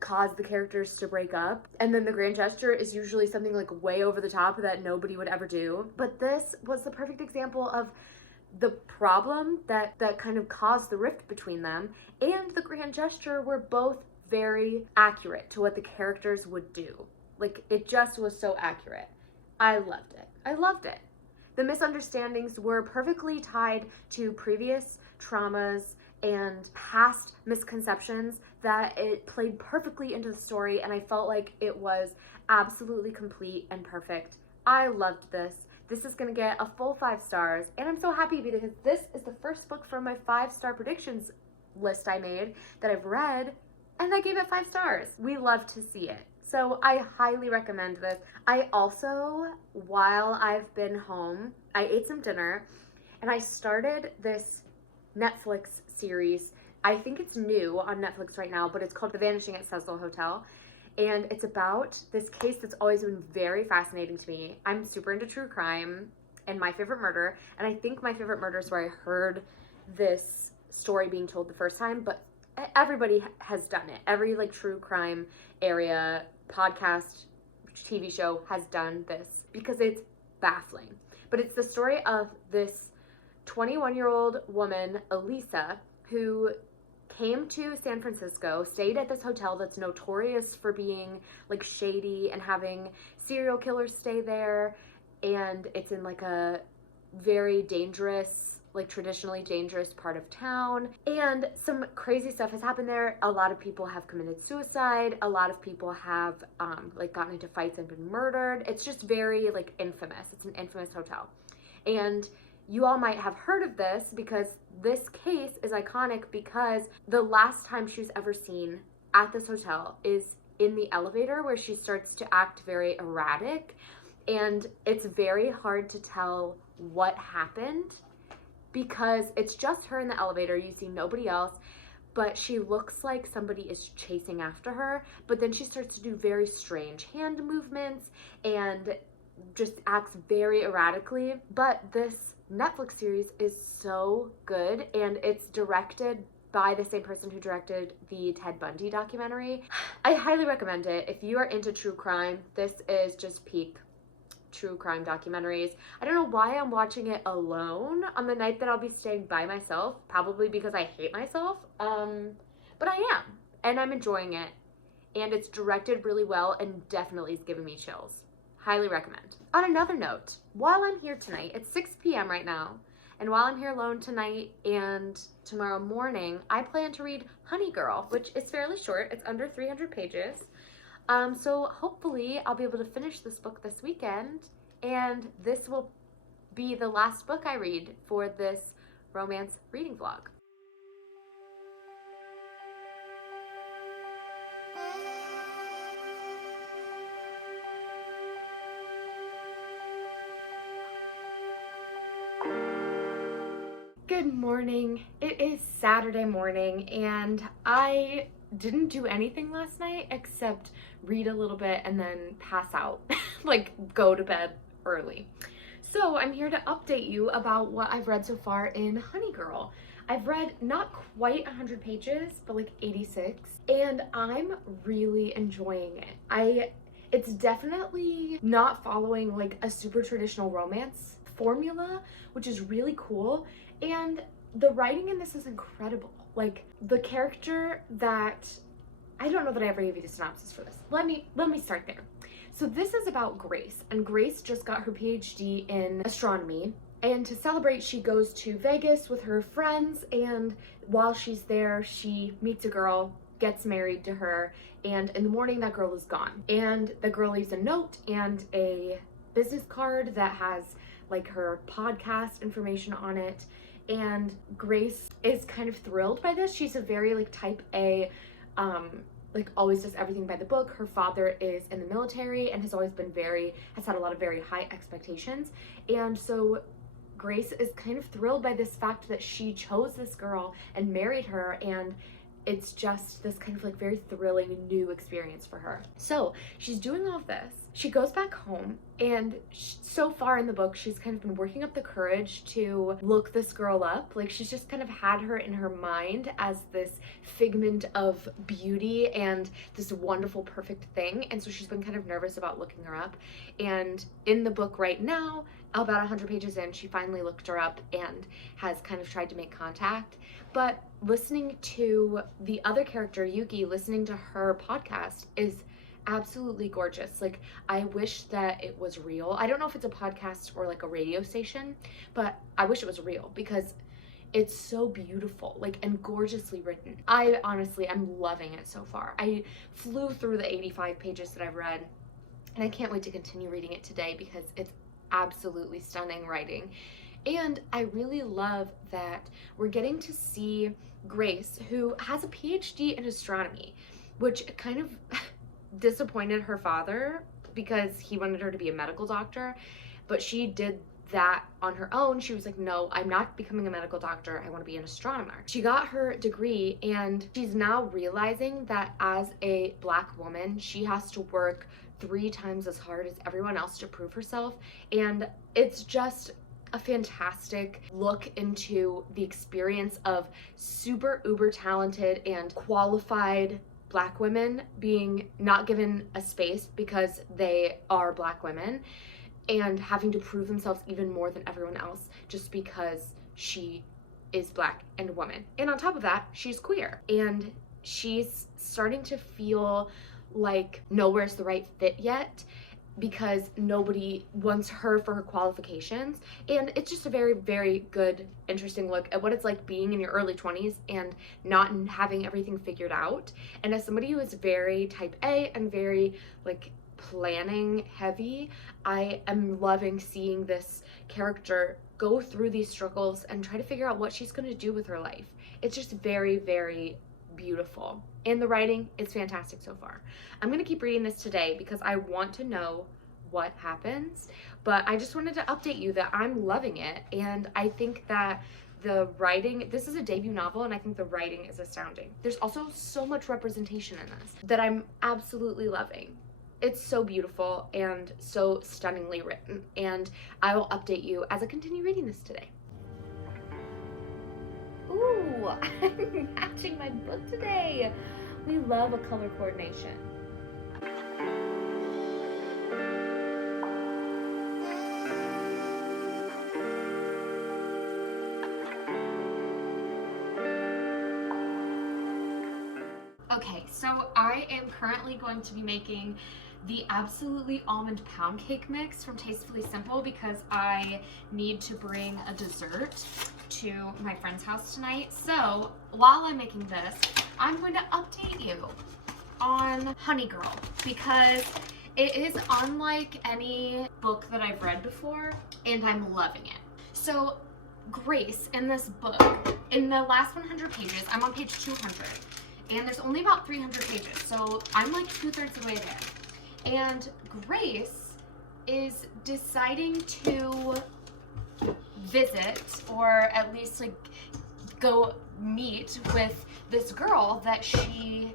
cause the characters to break up, and then the grand gesture is usually something like way over the top that nobody would ever do. But this was the perfect example of the problem that kind of caused the rift between them, and the grand gesture were both very accurate to what the characters would do. Like, it just was so accurate. I loved it. I loved it. The misunderstandings were perfectly tied to previous traumas and past misconceptions that it played perfectly into the story, and I felt like it was absolutely complete and perfect. I loved this. This is gonna get a full 5 stars, and I'm so happy because this is the first book from my 5-star predictions list I made that I've read, and I gave it 5 stars. We love to see it. So I highly recommend this. I also, while I've been home, I ate some dinner and I started this Netflix series. I think it's new on Netflix right now, but it's called The Vanishing at Cecil Hotel. And it's about this case that's always been very fascinating to me. I'm super into true crime and My Favorite Murder. And I think My Favorite Murder is where I heard this story being told the first time, but everybody has done it. Every like true crime area, podcast, TV show has done this because it's baffling. But it's the story of this 21-year-old woman, Elisa, who came to San Francisco, stayed at this hotel that's notorious for being like shady and having serial killers stay there, and it's in like a very dangerous, like traditionally dangerous part of town, and some crazy stuff has happened there. A lot of people have committed suicide. A lot of people have like gotten into fights and been murdered. It's just very like infamous. It's an infamous hotel. And you all might have heard of this because this case is iconic because the last time she was ever seen at this hotel is in the elevator, where she starts to act very erratic, and it's very hard to tell what happened because it's just her in the elevator. You see nobody else, but she looks like somebody is chasing after her, but then she starts to do very strange hand movements and just acts very erratically. But this Netflix series is so good, and it's directed by the same person who directed the Ted Bundy documentary. I highly recommend it. If you are into true crime, this is just peak true crime documentaries. I don't know why I'm watching it alone on the night that I'll be staying by myself, probably because I hate myself. But I am, and I'm enjoying it, and it's directed really well and definitely is giving me chills. Highly recommend. On another note, while I'm here tonight, it's 6 p.m. right now, and while I'm here alone tonight and tomorrow morning, I plan to read Honey Girl, which is fairly short. It's under 300 pages. So hopefully I'll be able to finish this book this weekend, and this will be the last book I read for this romance reading vlog. Good morning. It is Saturday morning, and I didn't do anything last night except read a little bit and then pass out, like go to bed early. So I'm here to update you about what I've read so far in Honey Girl. I've read not quite 100 pages, but like 86, and I'm really enjoying it. It's definitely not following like a super traditional romance formula, which is really cool. And the writing in this is incredible. Like the character that, I don't know that I ever gave you the synopsis for this. Let me start there. So this is about Grace, and Grace just got her PhD in astronomy. And to celebrate, she goes to Vegas with her friends, and while she's there, she meets a girl, gets married to her, and in the morning that girl is gone. And the girl leaves a note and a business card that has like her podcast information on it, and Grace is kind of thrilled by this. She's a very like type A, like always does everything by the book. Her father is in the military and has had a lot of very high expectations, and so Grace is kind of thrilled by this fact that she chose this girl and married her, and it's just this kind of like very thrilling new experience for her. So she's doing all of this. She goes back home, and so far in the book, she's kind of been working up the courage to look this girl up. Like she's just kind of had her in her mind as this figment of beauty and this wonderful, perfect thing. And so she's been kind of nervous about looking her up. And in the book right now, about 100 pages in, she finally looked her up and has kind of tried to make contact. But listening to the other character, Yuki, listening to her podcast is absolutely gorgeous. Like, I wish that it was real. I don't know if it's a podcast or like a radio station, but I wish it was real because it's so beautiful, like, and gorgeously written. I honestly, I'm loving it so far. I flew through the 85 pages that I've read, and I can't wait to continue reading it today because it's absolutely stunning writing. And I really love that we're getting to see Grace, who has a PhD in astronomy, which kind of disappointed her father because he wanted her to be a medical doctor, but she did that on her own. She was like, no, I'm not becoming a medical doctor. I want to be an astronomer. She got her degree, and she's now realizing that as a Black woman, she has to work 3 times as hard as everyone else to prove herself. And it's just a fantastic look into the experience of super uber talented and qualified Black women being not given a space because they are Black women and having to prove themselves even more than everyone else just because she is Black and a woman. And on top of that, she's queer, and she's starting to feel like nowhere's the right fit yet because nobody wants her for her qualifications. And it's just a very, very good, interesting look at what it's like being in your early 20s and not having everything figured out. And as somebody who is very type A and very like planning heavy, I am loving seeing this character go through these struggles and try to figure out what she's going to do with her life. It's just very, very beautiful. And the writing is fantastic so far. I'm going to keep reading this today because I want to know what happens, but I just wanted to update you that I'm loving it, and I think that the writing, this is a debut novel, and I think the writing is astounding. There's also so much representation in this that I'm absolutely loving. It's so beautiful and so stunningly written, and I will update you as I continue reading this today. Ooh, I'm matching my book today. We love a color coordination. Okay, so I am currently going to be making the absolutely almond pound cake mix from Tastefully Simple because I need to bring a dessert to my friend's house tonight. So while I'm making this, I'm going to update you on Honey Girl because it is unlike any book that I've read before and I'm loving it. So Grace in this book, in the last 100 pages, I'm on page 200. And there's only about 300 pages, so I'm like 2/3 of the way there. And Grace is deciding to visit, or at least like go meet with this girl that she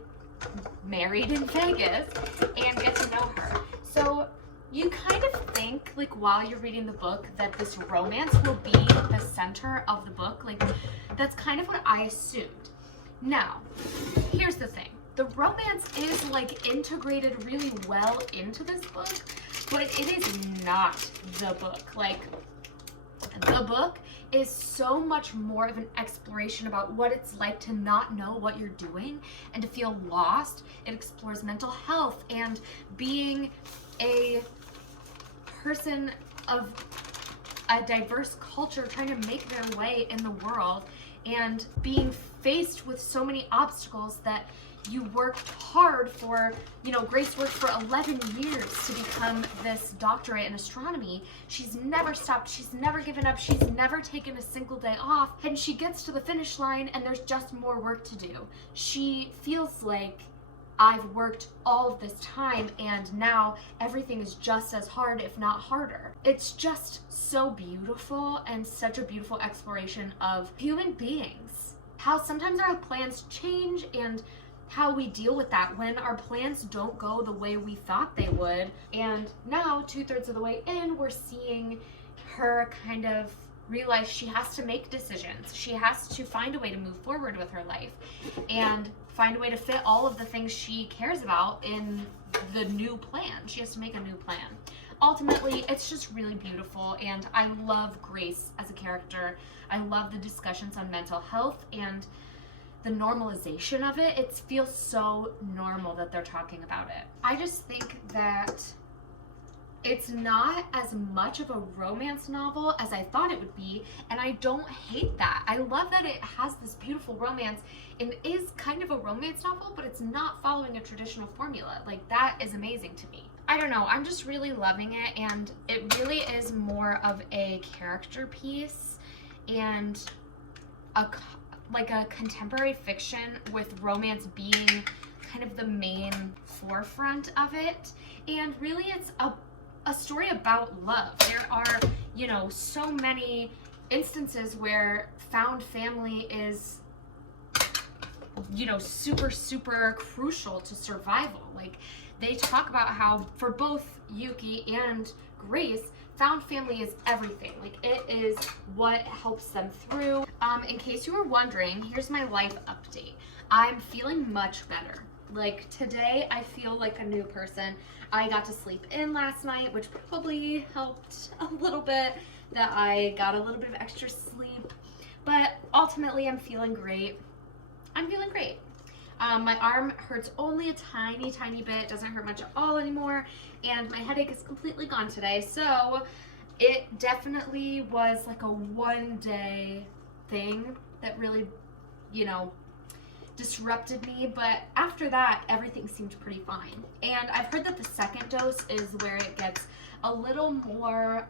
married in Vegas and get to know her. So you kind of think, like, while you're reading the book that this romance will be the center of the book. Like, that's kind of what I assumed. Now, here's the thing. The romance is like integrated really well into this book, but it is not the book. Like, the book is so much more of an exploration about what it's like to not know what you're doing and to feel lost. It explores mental health and being a person of a diverse culture trying to make their way in the world and being faced with so many obstacles that you worked hard for. You know, Grace worked for 11 years to become this doctorate in astronomy. She's never stopped. She's never given up. She's never taken a single day off. And she gets to the finish line and there's just more work to do. She feels like, I've worked all of this time and now everything is just as hard, if not harder. It's just so beautiful and such a beautiful exploration of human beings. How sometimes our plans change and how we deal with that when our plans don't go the way we thought they would. And now, 2/3 of the way in, we're seeing her kind of realize she has to make decisions. She has to find a way to move forward with her life and find a way to fit all of the things she cares about in the new plan. She has to make a new plan. Ultimately, it's just really beautiful, and I love Grace as a character. I love the discussions on mental health and the normalization of it. It feels so normal that they're talking about it. I just think that it's not as much of a romance novel as I thought it would be, and I don't hate that. I love that it has this beautiful romance and is kind of a romance novel, but it's not following a traditional formula. Like, that is amazing to me. I don't know, I'm just really loving it, and it really is more of a character piece and like a contemporary fiction with romance being kind of the main forefront of it. And really it's a story about love. There are, you know, so many instances where found family is, you know, super crucial to survival. Like, they talk about how for both Yuki and Grace, found family is everything. Like, it is what helps them through. In case you were wondering, here's my life update. I'm feeling much better. Like, today I feel like a new person. I got to sleep in last night, which probably helped a little bit that I got a little bit of extra sleep. But ultimately, I'm feeling great. I'm feeling great. My arm hurts only a tiny bit. It doesn't hurt much at all anymore. And my headache is completely gone today. So it definitely was like a one-day thing that really, you know, disrupted me, but after that everything seemed pretty fine. And I've heard that the second dose is where it gets a little more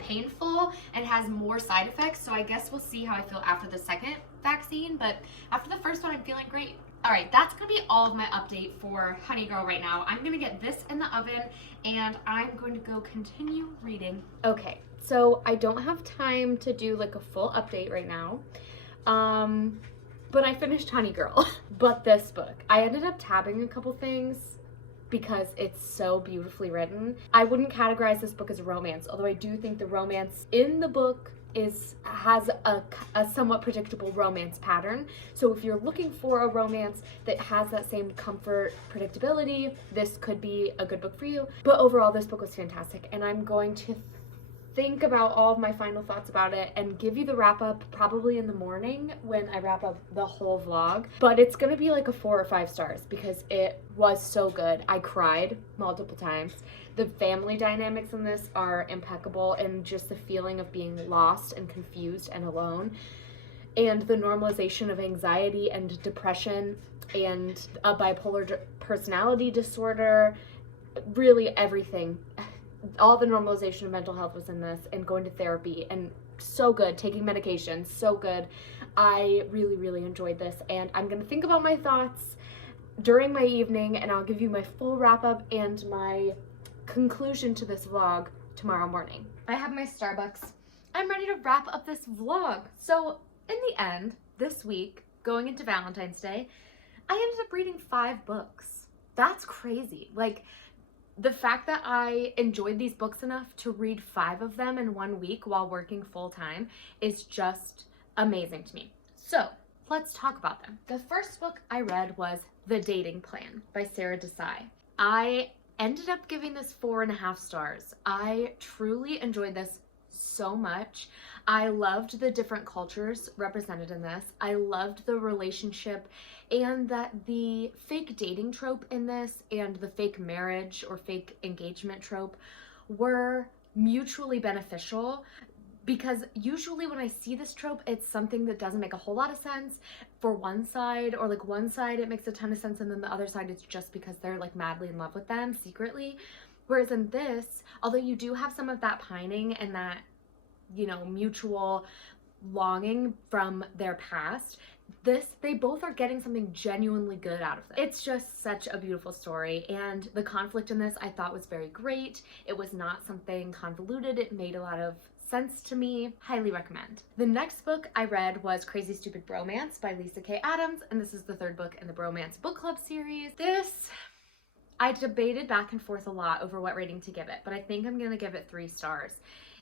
painful and has more side effects, so I guess we'll see how I feel after the second vaccine, but after the first one I'm feeling great. All right, that's gonna be all of my update for Honey Girl right now. I'm gonna get this in the oven and I'm going to go continue reading. Okay, so I don't have time to do like a full update right now. But I finished Honey Girl. But this book, I ended up tabbing a couple things because it's so beautifully written. I wouldn't categorize this book as a romance, although I do think the romance in the book has a somewhat predictable romance pattern. So if you're looking for a romance that has that same comfort, predictability, this could be a good book for you. But overall, this book was fantastic, and I'm going to think about all of my final thoughts about it and give you the wrap up probably in the morning when I wrap up the whole vlog. But it's gonna be like a 4 or 5 stars because it was so good. I cried multiple times. The family dynamics in this are impeccable, and just the feeling of being lost and confused and alone, and the normalization of anxiety and depression and a bipolar personality disorder, really everything. All the normalization of mental health was in this, and going to therapy, and so good. Taking medication, so good. I really, really enjoyed this, and I'm gonna think about my thoughts during my evening, and I'll give you my full wrap up and my conclusion to this vlog tomorrow morning. I have my Starbucks. I'm ready to wrap up this vlog. So in the end, this week, going into Valentine's Day, I ended up reading 5 books. That's crazy. Like, the fact that I enjoyed these books enough to read 5 of them in 1 week while working full time is just amazing to me. So let's talk about them. The first book I read was The Dating Plan by Sarah Desai. I ended up giving this 4.5 stars. I truly enjoyed this so much. I loved the different cultures represented in this. I loved the relationship, and that the fake dating trope in this and the fake marriage or fake engagement trope were mutually beneficial, because usually when I see this trope, it's something that doesn't make a whole lot of sense for one side, or like one side it makes a ton of sense and then the other side it's just because they're like madly in love with them secretly. Whereas in this, although you do have some of that pining and that, you know, mutual longing from their past, they both are getting something genuinely good out of it. It's just such a beautiful story, and the conflict in this I thought was very great. It was not something convoluted. It made a lot of sense to me. Highly recommend. The next book I read was Crazy Stupid Bromance by Lisa K. Adams, and this is the 3rd book in the Bromance Book Club series. This, I debated back and forth a lot over what rating to give it, but I think I'm gonna give it 3 stars.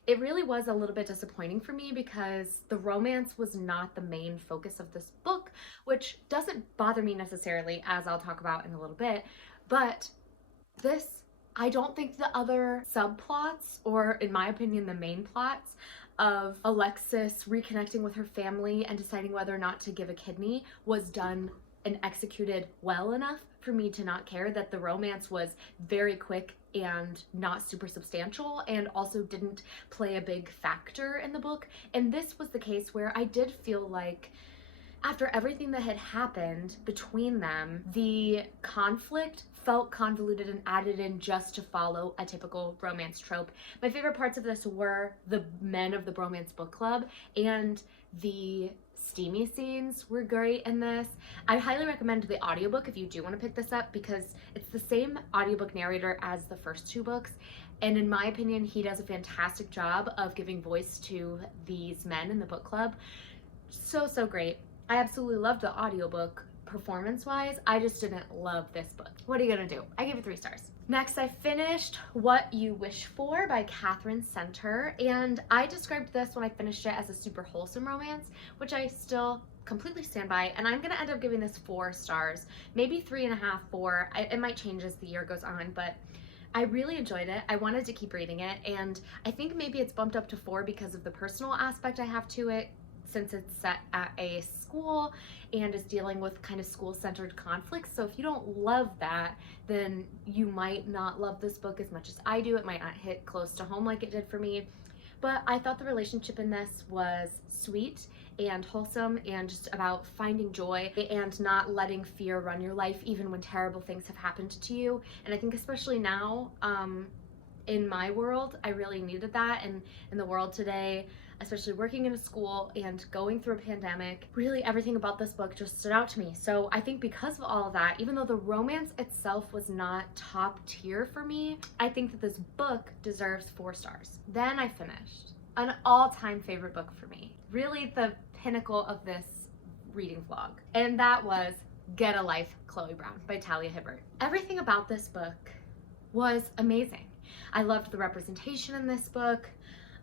It really was a little bit disappointing for me because the romance was not the main focus of this book, which doesn't bother me necessarily, as I'll talk about in a little bit. But this, I don't think the other subplots, or in my opinion, the main plots of Alexis reconnecting with her family and deciding whether or not to give a kidney was done and executed well enough for me to not care. That the romance was very quick and not super substantial, and also didn't play a big factor in the book. And this was the case where I did feel like after everything that had happened between them, the conflict felt convoluted and added in just to follow a typical romance trope. My favorite parts of this were the men of the Bromance Book Club, and the steamy scenes were great in this. I highly recommend the audiobook if you do want to pick this up, because it's the same audiobook narrator as the first 2 books, and in my opinion he does a fantastic job of giving voice to these men in the book club. So great. I absolutely loved the audiobook performance-wise. I just didn't love this book. What are you gonna do? I gave it 3 stars. Next, I finished What You Wish For by Catherine Center, and I described this when I finished it as a super wholesome romance, which I still completely stand by, and I'm gonna end up giving this 4 stars, maybe 3.5, 4. It might change as the year goes on, but I really enjoyed it. I wanted to keep reading it, and I think maybe it's bumped up to 4 because of the personal aspect I have to it, since it's set at a school and is dealing with kind of school-centered conflicts. So if you don't love that, then you might not love this book as much as I do. It might not hit close to home like it did for me. But I thought the relationship in this was sweet and wholesome, and just about finding joy and not letting fear run your life even when terrible things have happened to you. And I think especially now, in my world, I really needed that, and in the world today, especially working in a school and going through a pandemic, really everything about this book just stood out to me. So I think because of all of that, even though the romance itself was not top tier for me, I think that this book deserves 4 stars. Then I finished an all-time favorite book for me, really the pinnacle of this reading vlog, and that was Get a Life, Chloe Brown by Talia Hibbert. Everything about this book was amazing. I loved the representation in this book.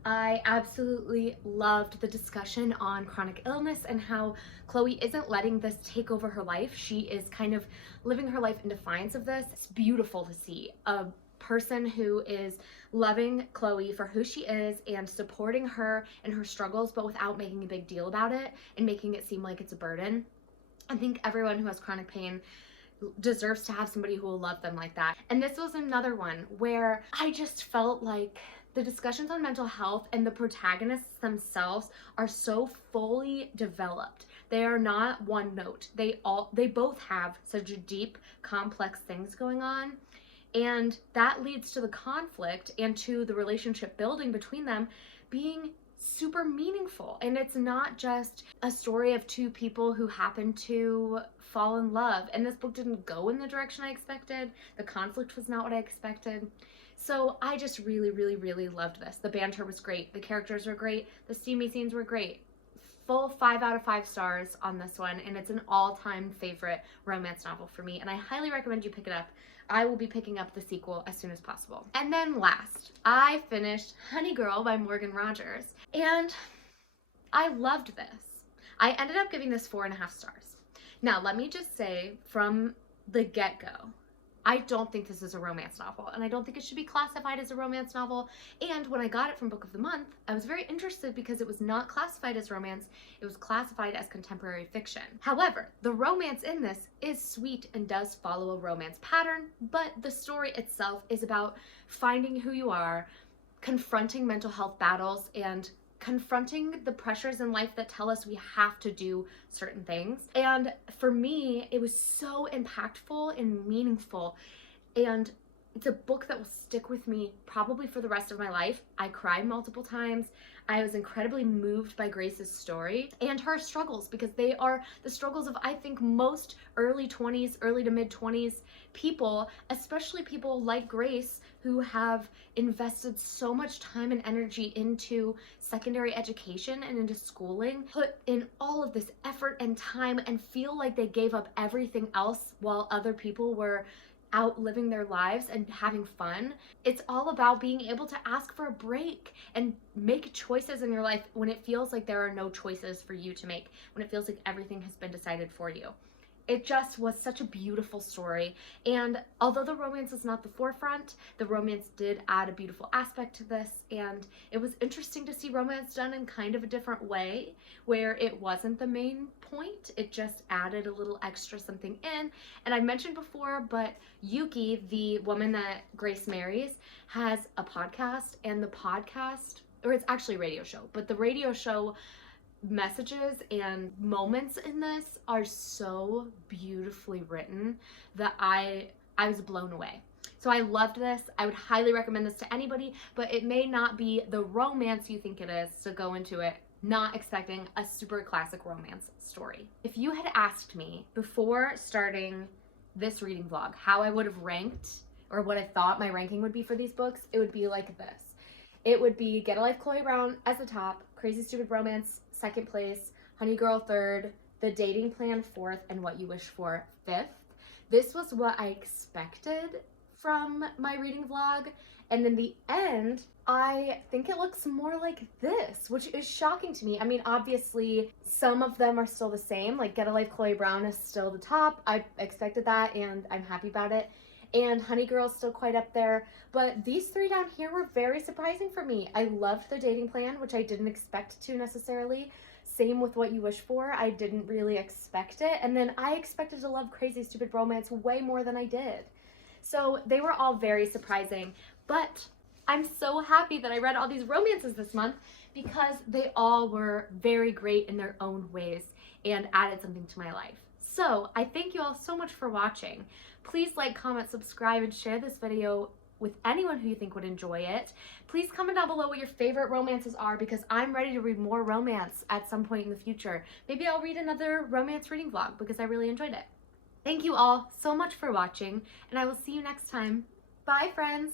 I absolutely loved the discussion on chronic illness and how Chloe isn't letting this take over her life. She is kind of living her life in defiance of this. It's beautiful to see a person who is loving Chloe for who she is and supporting her in her struggles, but without making a big deal about it and making it seem like it's a burden. I think everyone who has chronic pain deserves to have somebody who will love them like that. And this was another one where I just felt like the discussions on mental health and the protagonists themselves are so fully developed. They are not one note. They both have such deep, complex things going on. And that leads to the conflict and to the relationship building between them being super meaningful. And it's not just a story of two people who happen to fall in love. And this book didn't go in the direction I expected. The conflict was not what I expected. So I just really, really, really loved this. The banter was great. The characters were great. The steamy scenes were great. Full 5 out of 5 stars on this one. And it's an all-time favorite romance novel for me. And I highly recommend you pick it up. I will be picking up the sequel as soon as possible. And then last, I finished Honey Girl by Morgan Rogers. And I loved this. I ended up giving this 4.5 stars. Now, let me just say from the get-go, I don't think this is a romance novel, and I don't think it should be classified as a romance novel. And when I got it from Book of the Month, I was very interested because it was not classified as romance, it was classified as contemporary fiction. However, the romance in this is sweet and does follow a romance pattern, but the story itself is about finding who you are, confronting mental health battles, and confronting the pressures in life that tell us we have to do certain things. And for me, it was so impactful and meaningful. And it's a book that will stick with me probably for the rest of my life. I cried multiple times. I was incredibly moved by Grace's story and her struggles, because they are the struggles of, I think, most early 20s, early to mid 20s people, especially people like Grace, who have invested so much time and energy into secondary education and into schooling, put in all of this effort and time and feel like they gave up everything else while other people were out living their lives and having fun. It's all about being able to ask for a break and make choices in your life when it feels like there are no choices for you to make, when it feels like everything has been decided for you. It just was such a beautiful story. And although the romance is not the forefront, the romance did add a beautiful aspect to this. And it was interesting to see romance done in kind of a different way, where it wasn't the main point. It just added a little extra something in. And I mentioned before, but Yuki, the woman that Grace marries, has a podcast, and the podcast, or it's actually a radio show, but the radio show messages and moments in this are so beautifully written that I was blown away. So I loved this. I would highly recommend this to anybody, but it may not be the romance you think it is, so go into it not expecting a super classic romance story. If you had asked me before starting this reading vlog how I would have ranked, or what I thought my ranking would be for these books, it would be like this. It would be Get a Life, Chloe Brown as the top, Crazy Stupid Romance 2nd place, Honey Girl 3rd, The Dating Plan 4th, and What You Wish For 5th. This was what I expected from my reading vlog, and in the end, I think it looks more like this, which is shocking to me. I mean, obviously, some of them are still the same, like Get a Life, Chloe Brown is still the top. I expected that, and I'm happy about it. And Honey Girl's still quite up there, but these 3 down here were very surprising for me. I loved The Dating Plan, which I didn't expect to necessarily. Same with What You Wish For. I didn't really expect it. And then I expected to love Crazy Stupid Romance way more than I did. So they were all very surprising, but I'm so happy that I read all these romances this month because they all were very great in their own ways and added something to my life. So I thank you all so much for watching. Please like, comment, subscribe, and share this video with anyone who you think would enjoy it. Please comment down below what your favorite romances are, because I'm ready to read more romance at some point in the future. Maybe I'll read another romance reading vlog because I really enjoyed it. Thank you all so much for watching, and I will see you next time. Bye, friends!